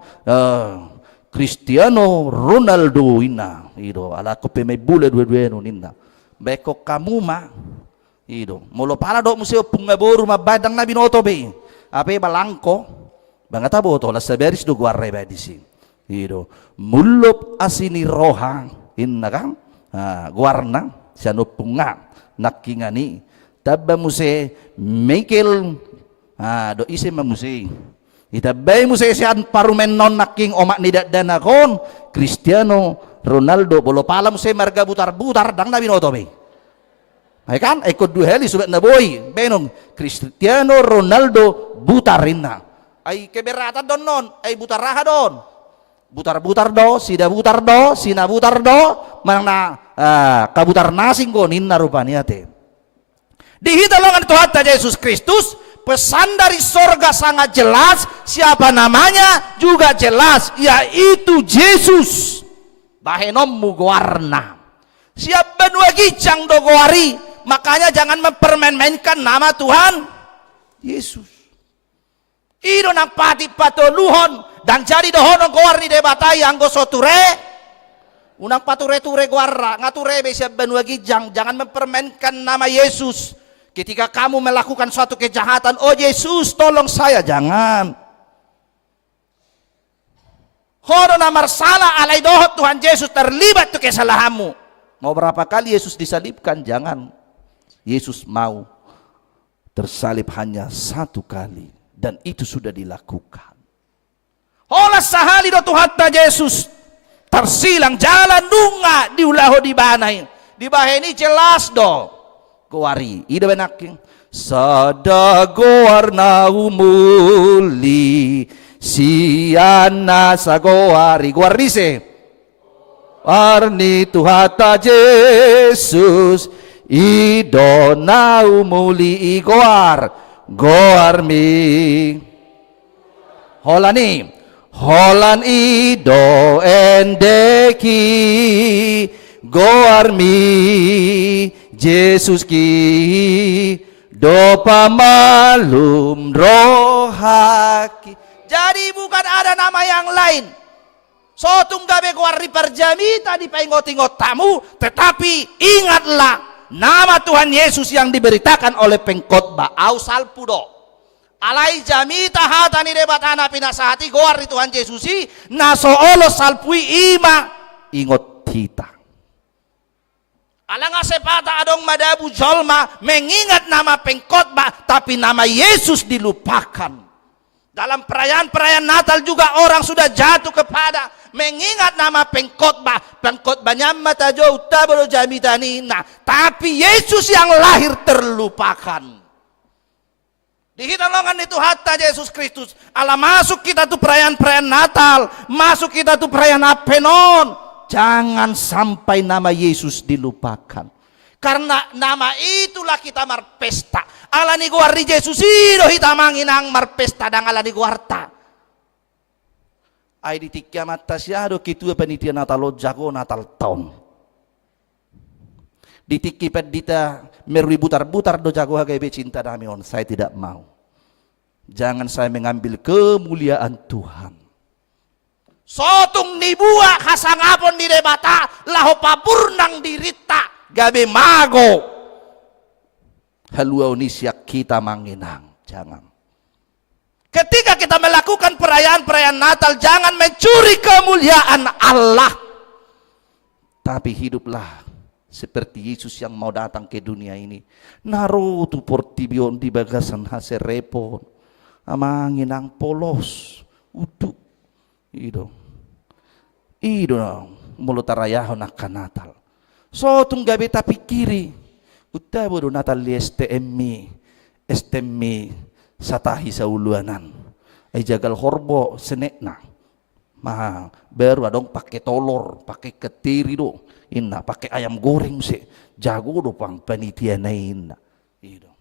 Cristiano Ronaldo ina ido ala ko pe may bule dua-dua ninna beko kamu ma ido mulo pala do museo pungaboru mabadang na binoto be ape balangko bangata boto la saberis do guarre ba di sini ido mulop asini roha inna kan guarna siano punga nakingani tabba muse Michael do ise mamuse itabay mo sa isian parumen non naking omak nidak danakon Cristiano Ronaldo bolo pala mo sa marga butar-butar dang na binoto be ay kan ay kod duheli subat na boy benong Cristiano Ronaldo butarin na ay keberatan don non ay butaraha don butar-butar do sina butar do manang na kabutar nasing ko ninna rupanya te dihitalongan Tuhan Yesus Kristus. Pesan dari sorga sangat jelas, siapa namanya juga jelas, yaitu Yesus. Bahenom muguarna. Siap benua gicang dogoari, makanya jangan mempermain-mainkan nama Tuhan Yesus. Iro nang pati patoluhon dan jadi dohono goarni debatai anggo soture. Unang pature-ture guarra, ngature be siap benua gijang, jangan mempermainkan nama Yesus. Ketika kamu melakukan suatu kejahatan, oh Yesus tolong saya, jangan. Hono namar salah alai dohot Tuhan Yesus terlibat tuh kesalahanmu. Mau berapa kali Yesus disalibkan? Jangan. Yesus mau tersalib hanya satu kali dan itu sudah dilakukan. Hola sahali do Tuhan Yesus tersilang jalan dunga diulahu dibanai. Dibaheni jelas do. Goari, ida benaking sada goarna umuli siana sa goari guarise arni tuhata Jesus idona umuli igoar goarmi holan ido endeki goarmi Yesus ki dopa malum rohaki. Jadi bukan ada nama yang lain. Sotung gabe kuari perjamita di pengot-ingot tamu, tetapi ingatlah nama Tuhan Yesus yang diberitakan oleh pengkhotbah au salpudo. Alai jamita hatani debatana pinasahati goari Tuhan Yesusi nasoolo salpui ima ingot kita. Alanga sepata adong madabu jolma mengingat nama pengkhotbah tapi nama Yesus dilupakan. Dalam perayaan-perayaan Natal juga orang sudah jatuh kepada mengingat nama pengkhotbah. Pengkhotbahnya mata jauh tabolo jamitanina, tapi Yesus yang lahir terlupakan. Dihitalongan itu hatta Yesus Kristus. Ala masuk kita tuh perayaan-perayaan Natal, masuk kita tuh perayaan Apenon. Jangan sampai nama Yesus dilupakan. Karena nama itulah kita marpesta. Alani guardi Yesus ido hitamanginang marpesta dang alani guarta. Ay ditikya mata siado kitu panitia Natal jago Natal tahun. Ditikki dita merui butar-butar do jago hagabe cinta damion. Saya tidak mau. Jangan saya mengambil kemuliaan Tuhan. Sotung nibua kasangapon di debata laho papurnang dirita gabe mago halua unisya kita manginang. Jangan. Ketika kita melakukan perayaan-perayaan Natal, jangan mencuri kemuliaan Allah, tapi hiduplah seperti Yesus yang mau datang ke dunia ini. Naruh tu portibion di bagasan hasil repot amanginang polos uduk Ido mulut tarayahon akan Natal. So tung gabe tapi kiri. Uta bodo Natal li STMI satahi sa uluanan. Ay jagal horbo senekna. Mah baru adong pakai tolor, pakai ketiri do. Inna pakai ayam goreng se. Jago do pang panitia na inna. Ido.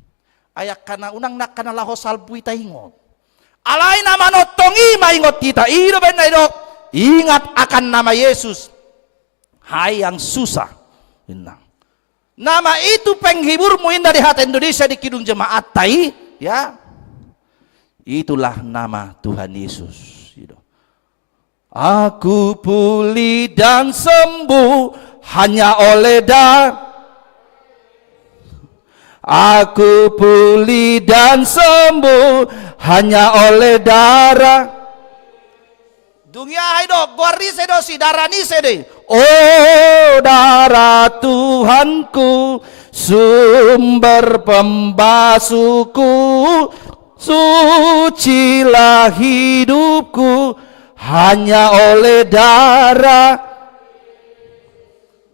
Ayak kana unang nakana laho salpui taingot. Alay naman otongi maingot kita. Ido ben na ido. Ingat akan nama Yesus. Hai yang susah. Inang. Nama itu penghiburmu indah di hati Indonesia di Kidung Jemaat Tai. Ya. Itulah nama Tuhan Yesus. Aku pulih dan sembuh hanya oleh Aku pulih dan sembuh hanya oleh darah. Dunia hidup, guardi sedo si darah ni sede. Oh darah Tuhanku, sumber pembasuhku, sucilah hidupku hanya oleh darah.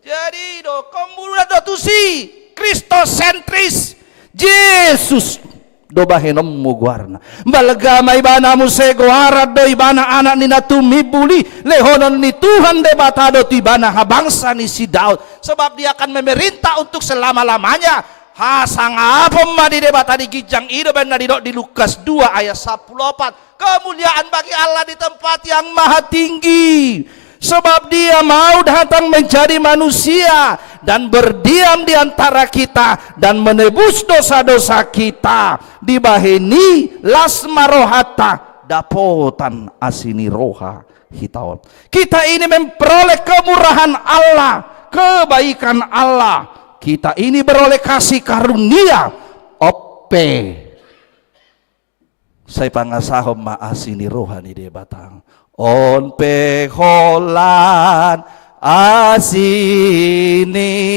Jadi do kombulan do tusi Kristosentris Yesus do bahenom muguarna balagama ibana musego harad do ibana anak ni natumibuli lehonon ni Tuhan de batado tibana habangsa ni si Daud, sebab dia akan memerintah untuk selama-lamanya. Hasang apa madi debata di gijang ido benar di Lukas 2 ayat 14. Kemuliaan bagi Allah di tempat yang maha tinggi, sebab dia mau datang menjadi manusia dan berdiam di antara kita dan menebus dosa-dosa kita. Dibaheni lasmarohata dapotan asini roha hitaon. Kita ini memperoleh kemurahan Allah, kebaikan Allah. Kita ini beroleh kasih karunia ope. Saya pangasahom maasini rohani de batang. On peholan asini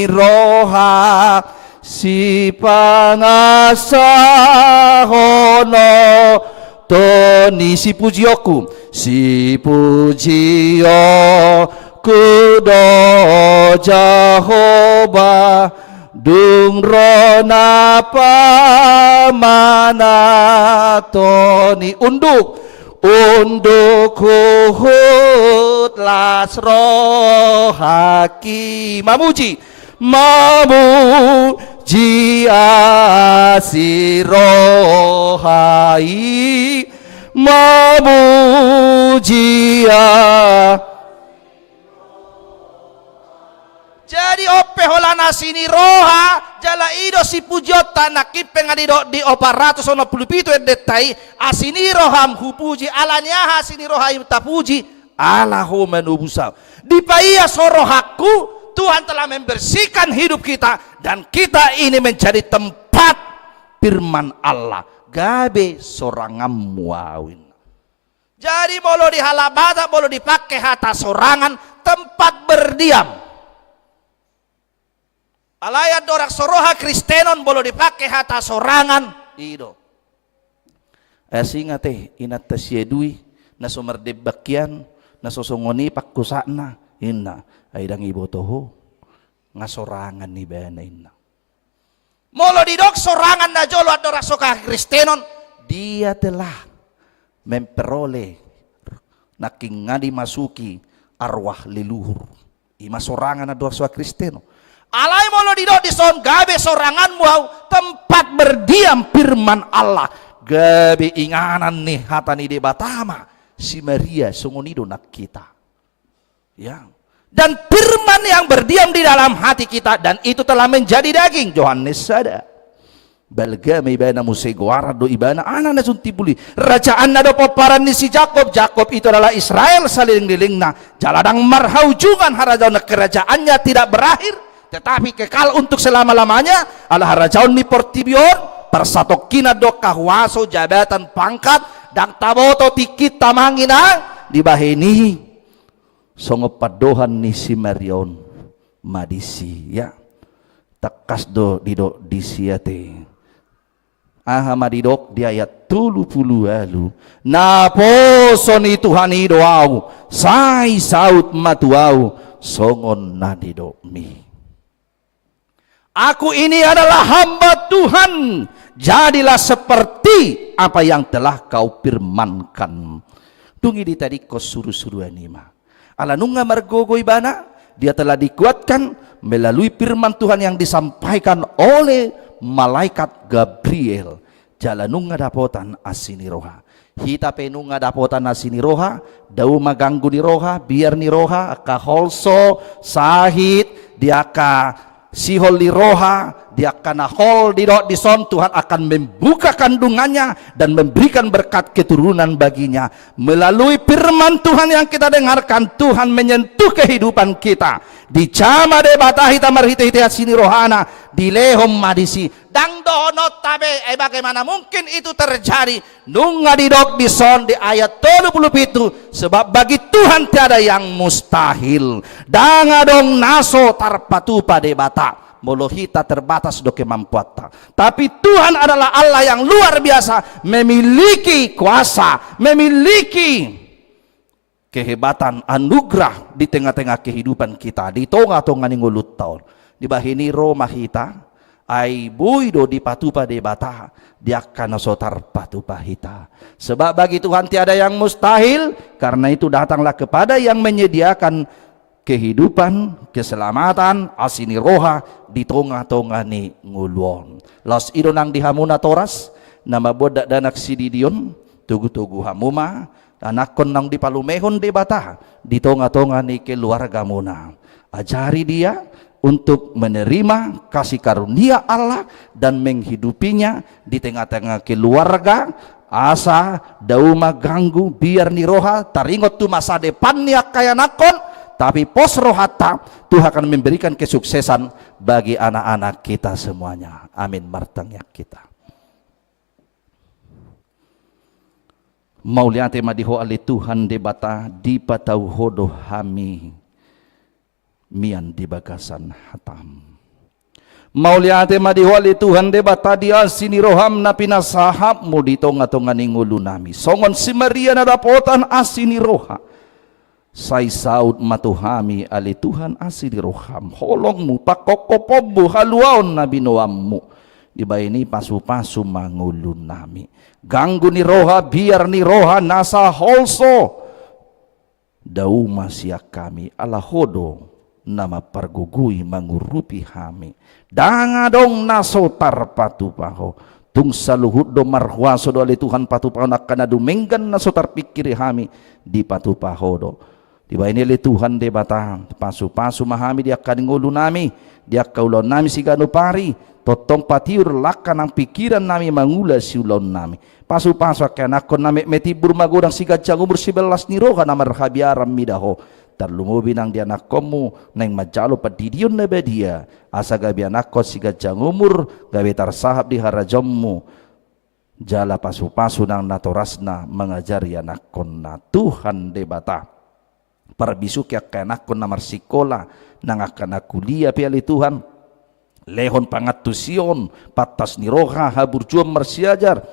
roha si pangasahono toni si pujioku kudo Jehovah dung rona pamana toni unduk kuhut las rohaki mamuji asirohai mamujia. Jadi ope holana sini roha jala ido si pujota nakip pengadido di oparato sono pulupitu detai asini roham hupuji alanya asini roham tapuji alahu menubusau dipaya sorohaku. Tuhan telah membersihkan hidup kita dan kita ini menjadi tempat firman Allah gabe sorangam muawin. Jadi bolo di halabata bolo dipakai hata sorangan tempat berdiam. Alayat dorak soroha Kristenon bolo dipakai hata sorangan ido. Asingate inat tasyedui na sumerdebakian na sosongoni pakkusana inna aidang ibo toho ngasorangan ni bana inna. Molo didok sorangan na jolo at dorak soka Kristenon dia telah memperoleh naking ngadi masuki arwah leluhur. Ima sorangan na dorak soka Kristeno. Alai molo di son gabe sorangan muau tempat berdiam firman Allah gabe inganan nih hatani de batama si Maria sungunido nak kita ya, dan firman yang berdiam di dalam hati kita dan itu telah menjadi daging. Yohanes sada balgame ibana musegoara do ibana anak suntibuli rajaan nado poparan ni si Jakob. Jakob itu adalah Israel saliling-lilingna jaladang marhaujungan harajaun kerajaannya tidak berakhir tetapi kekal untuk selama-lamanya. Allah rajaun ni portibion persatokina do kahwaso jabatan pangkat dan taboto tikit tamangina dibaheni songopadohan ni si Marion madisi ya tekas do dido disiate aha madidok di ayat 30 alu naposon Tuhan doau sai saut matuau songon nadido mi. Aku ini adalah hamba Tuhan, jadilah seperti apa yang telah kau firmankan. Tungi di tadi kau suruh-suruh anima. Ala nunga margogo ibana, dia telah dikuatkan melalui firman Tuhan yang disampaikan oleh malaikat Gabriel. Jalanunga dapotan asini roha. Hita penunga dapotan asini roha, dau maganggu ni roha, biar ni roha, kaholso, sahid, dia ka sihol li roha dia akan hol di son, Tuhan akan membuka kandungannya dan memberikan berkat keturunan baginya. Melalui firman Tuhan yang kita dengarkan, Tuhan menyentuh kehidupan kita. Di cama de bata hita marhita hita sini rohana di lehom madisi dang dono tabe bagaimana mungkin itu terjadi nunga di dok di son di ayat 37 sebab bagi Tuhan tiada yang mustahil danga dong naso tarpatu pada bata molohita terbatas do kemampuan tapi Tuhan adalah Allah yang luar biasa memiliki kuasa memiliki kehebatan anugerah di tengah-tengah kehidupan kita di tonga-tonga ningulut tahun di bahini Roma kita ai buido di patupa de bata dia akan sotar patupa hita sebab bagi Tuhan tiada yang mustahil karena itu datanglah kepada yang menyediakan kehidupan keselamatan asini roha di tonga-tonga ni nguluon los idonang dihamuna toras nama bodak danak sididion tugu-tugu hamuma anak konang di palumehon de bata di tonga-tonga ni keluarga muna ajari dia untuk menerima kasih karunia Allah dan menghidupinya di tengah-tengah keluarga asa dauma ganggu biar ni roha taringot tu masa depannya kaya nakon tapi pos rohata Tuhan akan memberikan kesuksesan bagi anak-anak kita semuanya amin martangnya kita Mauliate madiho ali Tuhan debata di patau hodo hami mian di bagasan hatam. Mauliate madiho ali Tuhan debata di asini roham na pinasahap mo di tonga-tonga ningulu nami. Songon si Maria na dapotan asini roha. Say saud matuhami ali Tuhan asini roham. Holong mu pakokopobu haluaon na binuam mu. Iba ini pasu-pasu mangulu nami. Ganggu ni roha biar ni roha nasa holso dauma siak kami ala hodo nama pargugui mangurupi hami danga dong naso tarpatu paho tung saluhut do marhuaso do ali Tuhan patu paho nakana dumenggan naso tarpikiri hami di patu paho do diba ini ali Tuhan de bata pasu-pasu mahami dia kadingulu nami dia kaulon nami sigano pari totong patiur lakan ang pikiran nami mangula siulon nami pasu-pasu akan akon nami metibur magurang sigad umur 11 ni roha na marhabiaram midaho tarlumubi nang dia nakomu nang majalo padidion na bedia asa gabi anakko sigad umur gabi tarsahab di harajommu jala pasu-pasu nang natorasna mengajari anakon na Tuhan debata parbisuk akan akon na marsikola nang akan kuliah piali Tuhan lehon pangatusion patas ni roha haburjuam marsiajar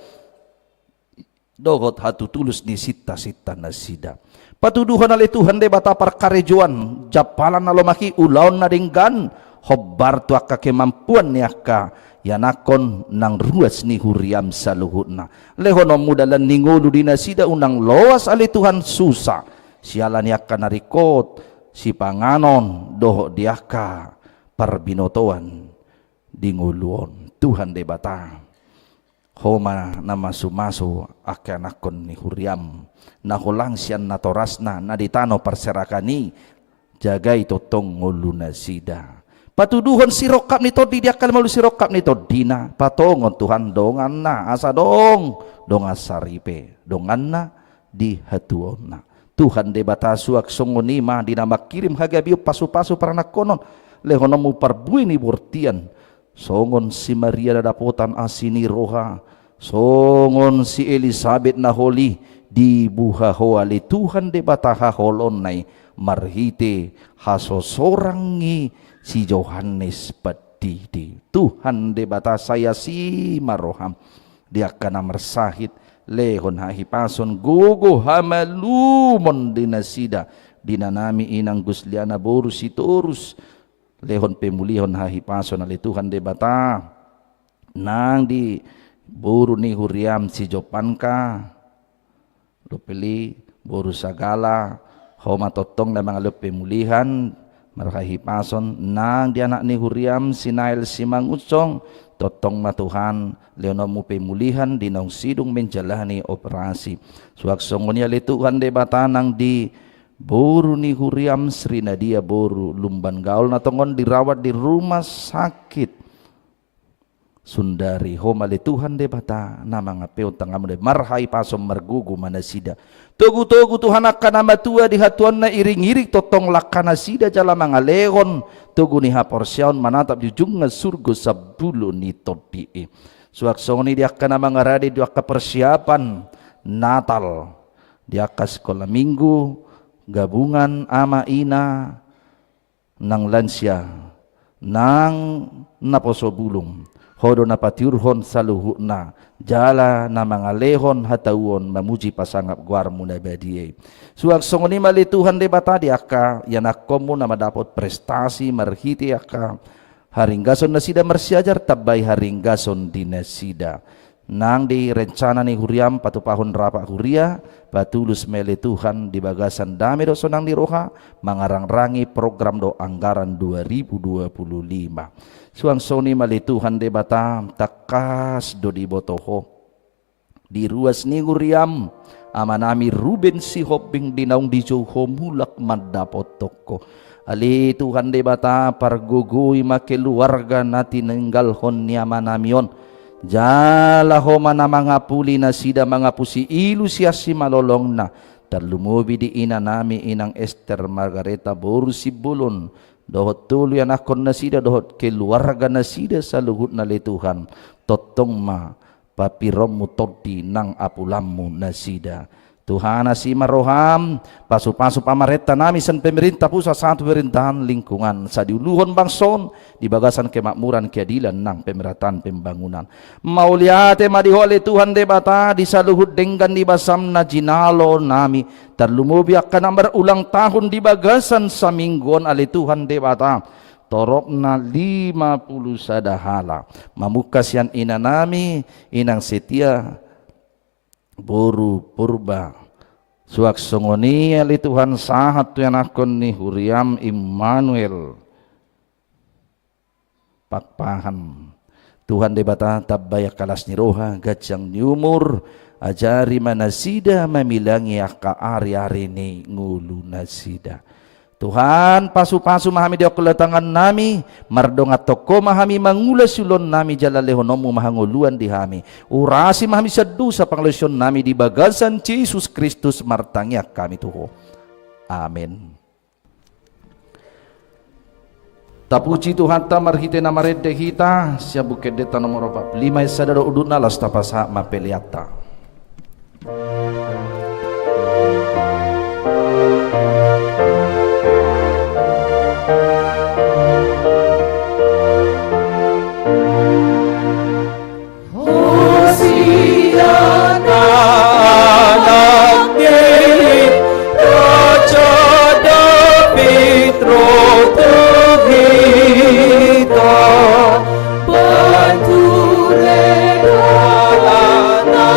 dogot hatu tulus ni sita-sita nasida patuduhan ali Tuhan de bata parkarejuan japalan na lomaki ulaon na dinggan hobbar tu akka kemampuan ni akka yanakon nang ruas ni huriam saluhutna lehon mudalan ningulu di nasida unang loas ali Tuhan susah sialan ni akka narikot si panganon doho diaka parbinotoan dinguluon Tuhan de bata homa na masu-masu akan akon ni huriam na hulang siyan na torasna na ditano parserakani jagai totong ngulu nasida patuduhon sirokap nito di dia kalmalu sirokap nito dina patongon Tuhan dongan na asa dong asaripe dongan na di hatuon na Tuhan de batasu ak songonima dinamak kirim hagabiu pasu-pasu para nakonon lehonomu parbui ni bortian songon si Maria dapotan asini roha songon si Elizabeth na holi di buha hoali Tuhan de bataha holon nai marhite hasosorangi si Yohanes padidi Tuhan de bata saya si maroham dia kana mersahit lehon hahipason gugu hamalumon dinasida dinanami inang gusliana borus itorus lehon pemulihon hahipason ali Tuhan de bata nang di buru ni huriam si Jopanka lupili buru sagala homa totong na mga pemulihan markahipason nang di anak ni huriam si Nail si Mangutsong totong matuhan leonomu pemulihan dinong sidung menjalani operasi suaksongonya ali Tuhan de bata nang di boru ni huriam Sri Nadia boru lumban gaul na tongon dirawat di rumah sakit Sundari homale Tuhan de bata nama ngapeo tangamu de marhai pasom margugu manasida togu Tuhan akan nama tua di hatuan na iring-iring totong lakana sida jala mangalehon togu ni haporsiaon manatap jujung nga surgo sabulu ni todi suaksoni dia akan nama ngaradi dia ka persiapan Natal dia ka sekolah minggu gabungan ama ina nang lansia nang naposo bulung hodo na patiurhon saluhuna jala na mga lehon hatauon mamuji pasangap guar muna badie suag songoni mali Tuhan de bata di aka yanakomu na madapot prestasi marhiti aka haringgason na sida marsiajar tabay haringgason di nasida nang di rencana ni huriam patupahon rapa huria patulus mele Tuhan di bagasan dami do sonang di roha mangarang-rangi program do anggaran 2025 suang soni mali Tuhan de bata takas do di botoho di ruas ni huriam amanami Ruben si hobing dinaung di joho mulak mandapot toko ali Tuhan de bata pargugui make keluarga nati nenggal hon ni amanamion jala ho mana mga puli na sida mga pusi ilu siya si malolong na talumubi di ina nami inang Esther Margareta boru si bulon dohot tulu yan akon na sida dohot keluarga na sida sa luhut na Tuhan totong ma papirom mo todi nang apulammu na sida Tuhan si maroham pasu-pasu pamareta nami san pemerintah pusat satu pemerintahan lingkungan sa diuluhon bangson di bagasan kemakmuran keadilan nang pemerataan pembangunan mauliate madihole Tuhan de bata di saluhut denggan di basam na jinalo nami terlumubi akan berulang tahun di bagasan sa mingguan ali Tuhan de bata torok na 50 sadahala mamukas yan ina nami inang setia boru purba suak songoni ali Tuhan sahat tu yang akon ni huriam Immanuel pakpaham Tuhan de bata tabaya kalas ni roha gajang ni umur ajari manasida mamilangi aka ari-ari ni ngulu nasida Tuhan pasu-pasu mahami dia keletangan nami mardonga toko mahami mangulas sulon nami jalalehonomu mahanguluan di hami urasi mahami sedu sa panglesion nami di bagasan Yesus Kristus martangya kami tuho amin tapuji Tuhan ta marhite na marede hita siya bukedeta nomor 45 sadaro uduna las tapasa mapeliata Bantu reda lana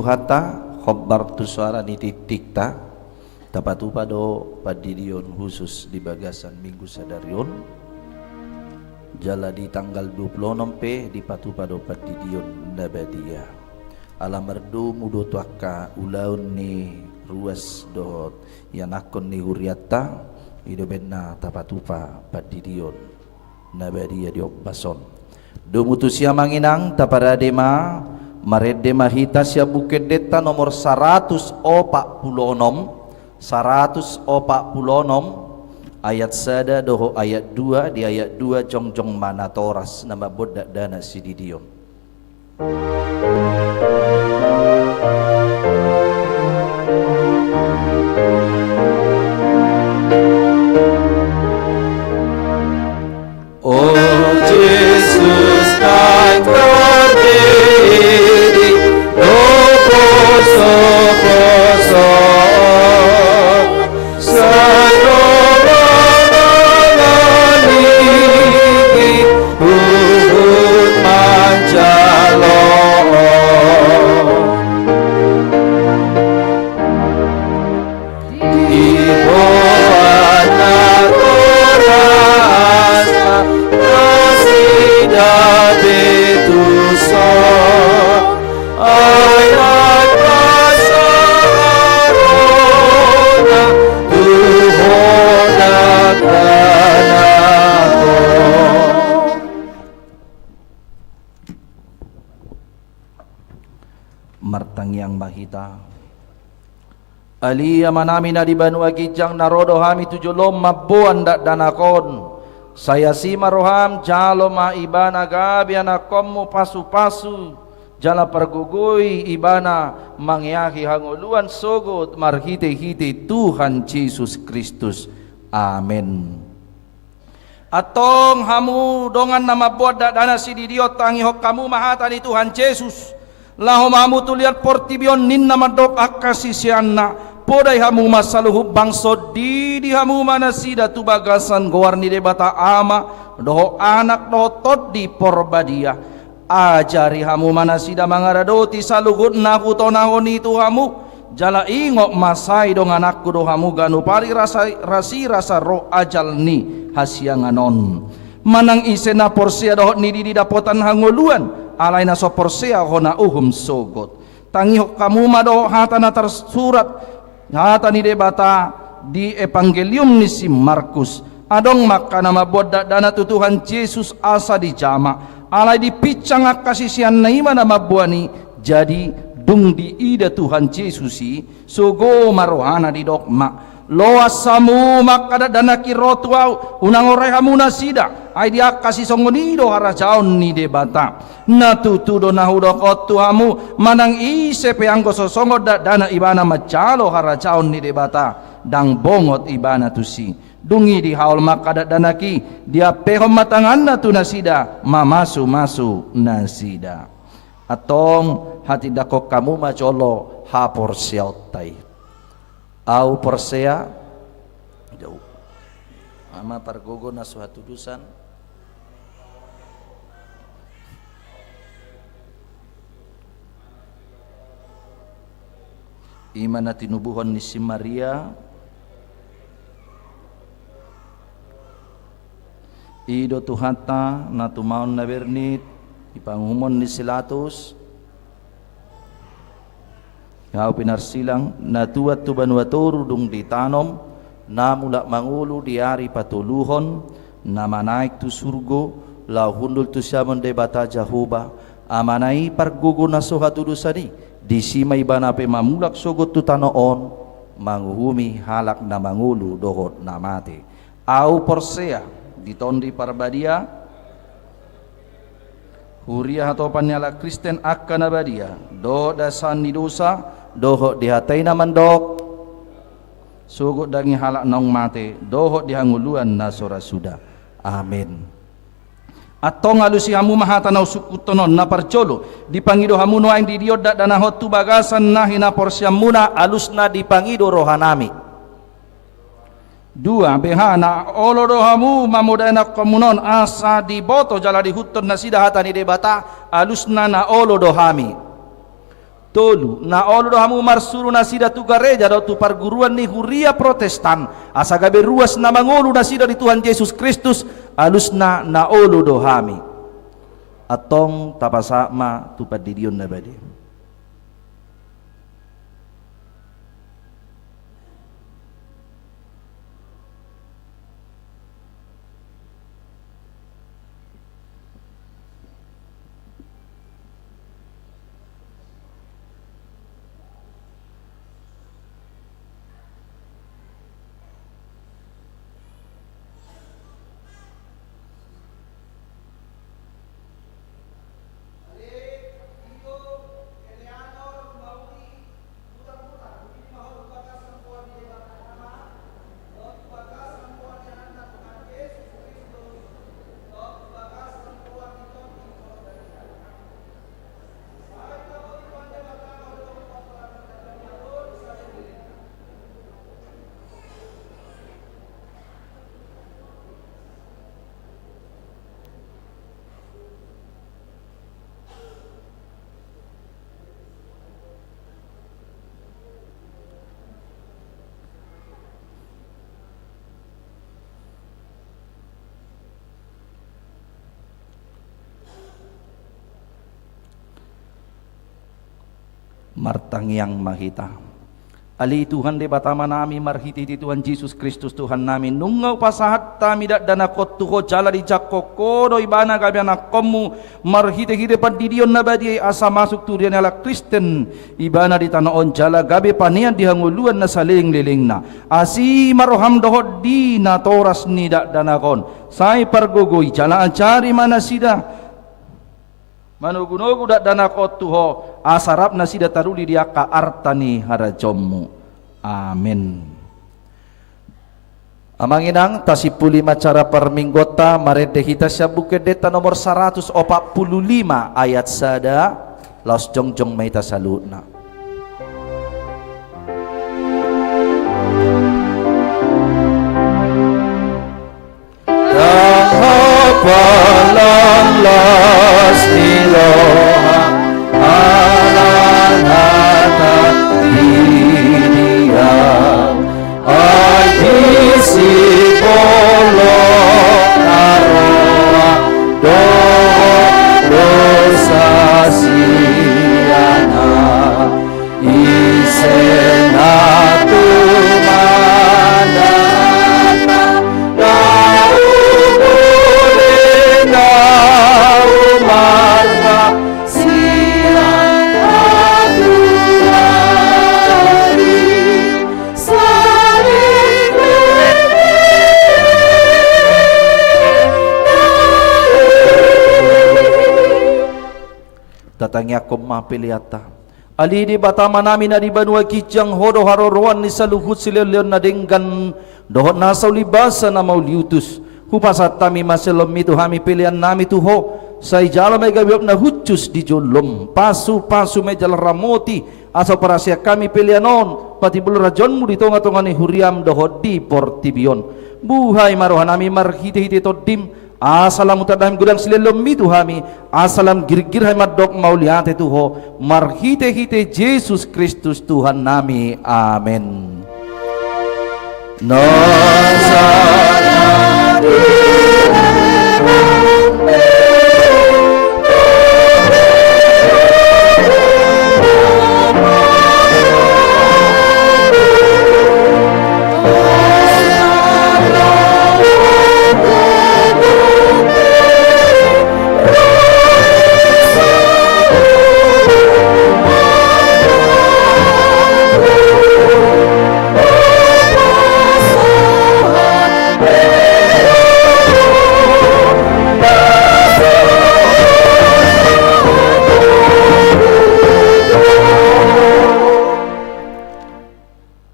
Tuhata khobar tu suara ni titikta tapatu pado padidion khusus di bagasan minggu sadarion jala di tanggal 26 pe di patu pado padidion nabadia alam merdu mudo tuaka ulaun ni ruas dot yanakon ni huriata ido benna tapatupa padidion nabadia diopbason do mutusia manginang taparadema marede mahita sia bukit deta nomor 146 ayat sada doho ayat 2 di ayat 2 jongjong mana toras nama bodak dana sididion. Oh Jesus, kay terdiri poso sanongaliki uhud manjalo ibo anak rasa nasida betuso ayat kasarona tuhodakanako. Martang yang mahita Ali amanami na di banua gijang narodo hami tujulom mabuan dak danakon saya si maroham jalo ma ibana gabi anakommu pasu-pasu jala pergugui ibana mangyaki hanguluan sogot marhite-hite Tuhan Yesus Kristus. Amin. Atong hamu dongan nama boda dana sididiot tangi hok kamu mahatani Tuhan Yesus. Laho mamu tuliat portibion ninna madok akasisianna. Podai hamu masaluhu bangso di hamu manasida tu bagasan gowarni debata ama doho anak doho tot di porbadia. Ajari hamu manasida mangaradoti saluhut naku tonahoni tu hamu jala ingok masai dong anakku do hamu ganu pari rasa roh ajal ni hasianganon manang isena porsia dohot ni di dapotan hangoluan alaina so porsia hona uhum sogot tangi hok kamu mado hatana tersurat hata ni debata di evangelium ni si Markus adong maka nama bodak dana tu Tuhan Yesus asa di jama alai di picang akasisian naima nama buani jadi dung di ida Tuhan Yesusi sogo marohana di dokma loas samu makada dana kirotu au unang orehamu nasida ai dia kasih songonido harajaon ni debata natutudo nahudo kotu hamu manang ise peanggo sosongo dana ibana macalo harajaon ni debata dang bongot ibana tusi dungi di haul makada danaki dia pehom matanganna tu nasida mamasu nasida atong hati dako kamu macolo hapor siautai au persea jauh ama pargogo na suatu dusan iman na tinubuhon ni si Maria ido tuhata na tumaon na bernit ipangumon ni Silatus Yao pinarsilang natuat tu banwatoru dung ditanom na mulak mangulu diari patuluhon na manaik tu surgo lau hundul tu siamon debata jahoba amanai pargugo na sohatu dusani disimay banape mamulak sogot tu tanoon manguhumi halak na mangulu dohot na mate au porsea ditondi parbadia Huria atau panyala Kristen akan abadia do dasan ni dosa doho dihatai naman dok sugut dangi halak nong mate doho dihanguluan nasora sudah. Amin. Atong alusi hamu mahatanaw sukutonon na parcolo dipangido hamu no aing didiod dana hotu bagasan na hina porsyam muna alus na dipangido rohanami. Dua behana olodo hamu mamudana komunon asa diboto jala dihuton na sida hatani debata alus na olodo hami. Tolu na olo do hamu marsuru nasida tu gereja do tu perguruan ni Huria Protestan asa gabe ruas na mangolu nasida di Tuhan Yesus Kristus alusna na olo do hami atong tapasama tu padidion na badi. Martangyang mahita ali Tuhan de batama nami marhiti ti Tuhan Yesus Kristus Tuhan nami nungaw pasahat tami dak dana kotuho jala di jakoko do ibana gabi anak komu marhiti hide pandidion na badi asa masuk turian ala Kristen ibana di tanah on jala gabi panian dihanguluan na saling lilingna asi maroham dohod di na toras ni dak dana kon sai pargogoy jala ancari mana sida manugunogu dak dana kotuho asarap nasi dataruli dia ka artani harajommu. Amin. Amanginang tasipuli macara perminggota marede kita sabukedeta nomor 145 ayat sada laos jongjong maita salutna. Palang las niloha alanata didia agisi polo naroa dosa siana isenatu datangnya koma piliata ali di batama namin na di banua kijang hodo haroroan ni saluhut sileleon na denggan dohot nasaw libasa na mauliutus hupasat tami maselom itu hami pilihan nami tuho say jala may gabiop na hutus di jolom pasu may jala ramoti asaw parasya kami pilihanon pati bulu rajonmu di tonga-tonga ni huriam dohot di portibion buhay marohan nami marhiti-hiti todim asalam utadam gudang silelom itu hami asalam girgir hai madok mauliate tuho marhite-hite Yesus Kristus Tuhan nami amin.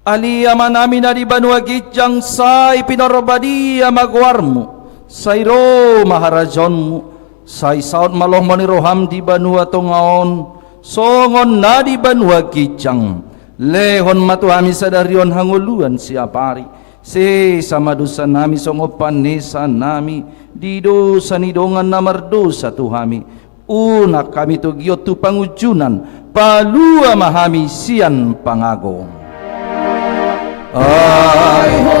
Ali amanami na di banua gijang say pinarbadi amagwarmu sayro maharajonmu say saud maloh maniroham di banua tongaon songon na di banua gijang lehon matuhami sadarion hanguluan siapari se sama dosa nami songopan nesa nami di dosa ni dongan namar dosa tuhami unak kami tu giot tu pangujunan palua mahami sian pangagong. Ai ho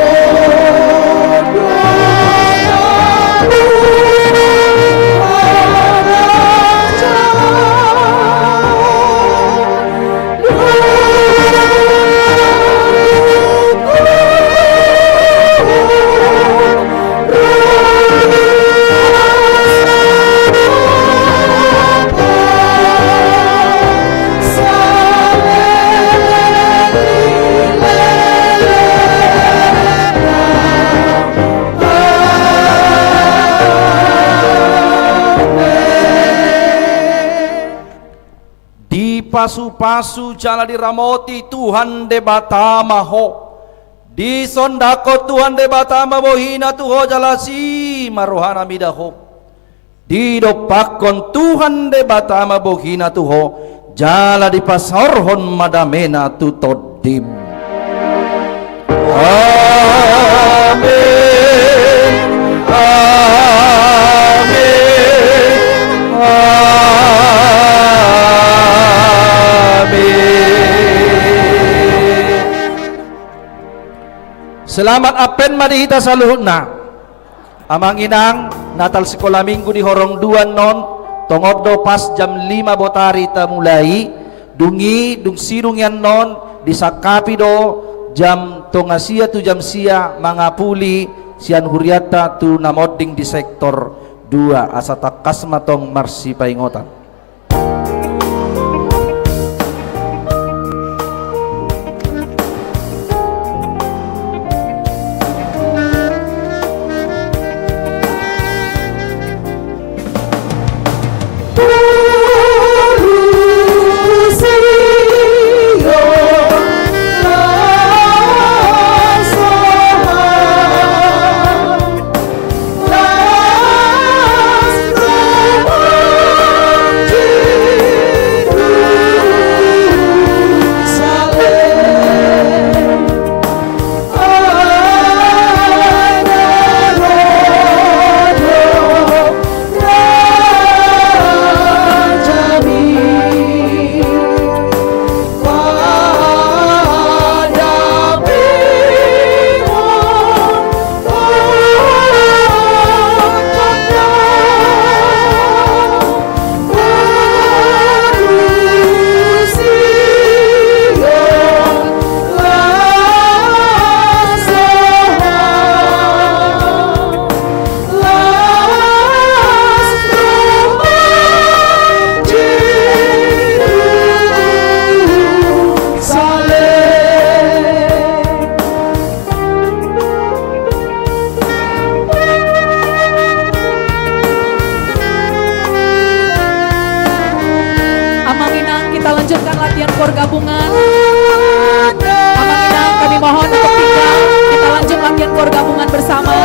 pasu-pasu jala diramoti Tuhan de batama ho di sondako Tuhan de batama bohina tuho jala si marohana midaho di dopakon Tuhan de batama bohina tuho jala di pasorhon madamena tutodim. Amin, amin, selamat apen madihita sa luhutna. Amang inang natal sekolah minggu di horong duan non tongod do pas jam 5 botari ta mulai dungi dung sirung yan non disakapi do jam tongasia tu jam sia mangapuli sian huriata tu namoding di sektor 2 asa takas matong marsi paingotan. Kor gabungan. Amang Inang kami mohon untuk tinggal. Kita lanjut latihan kor gabungan bersama.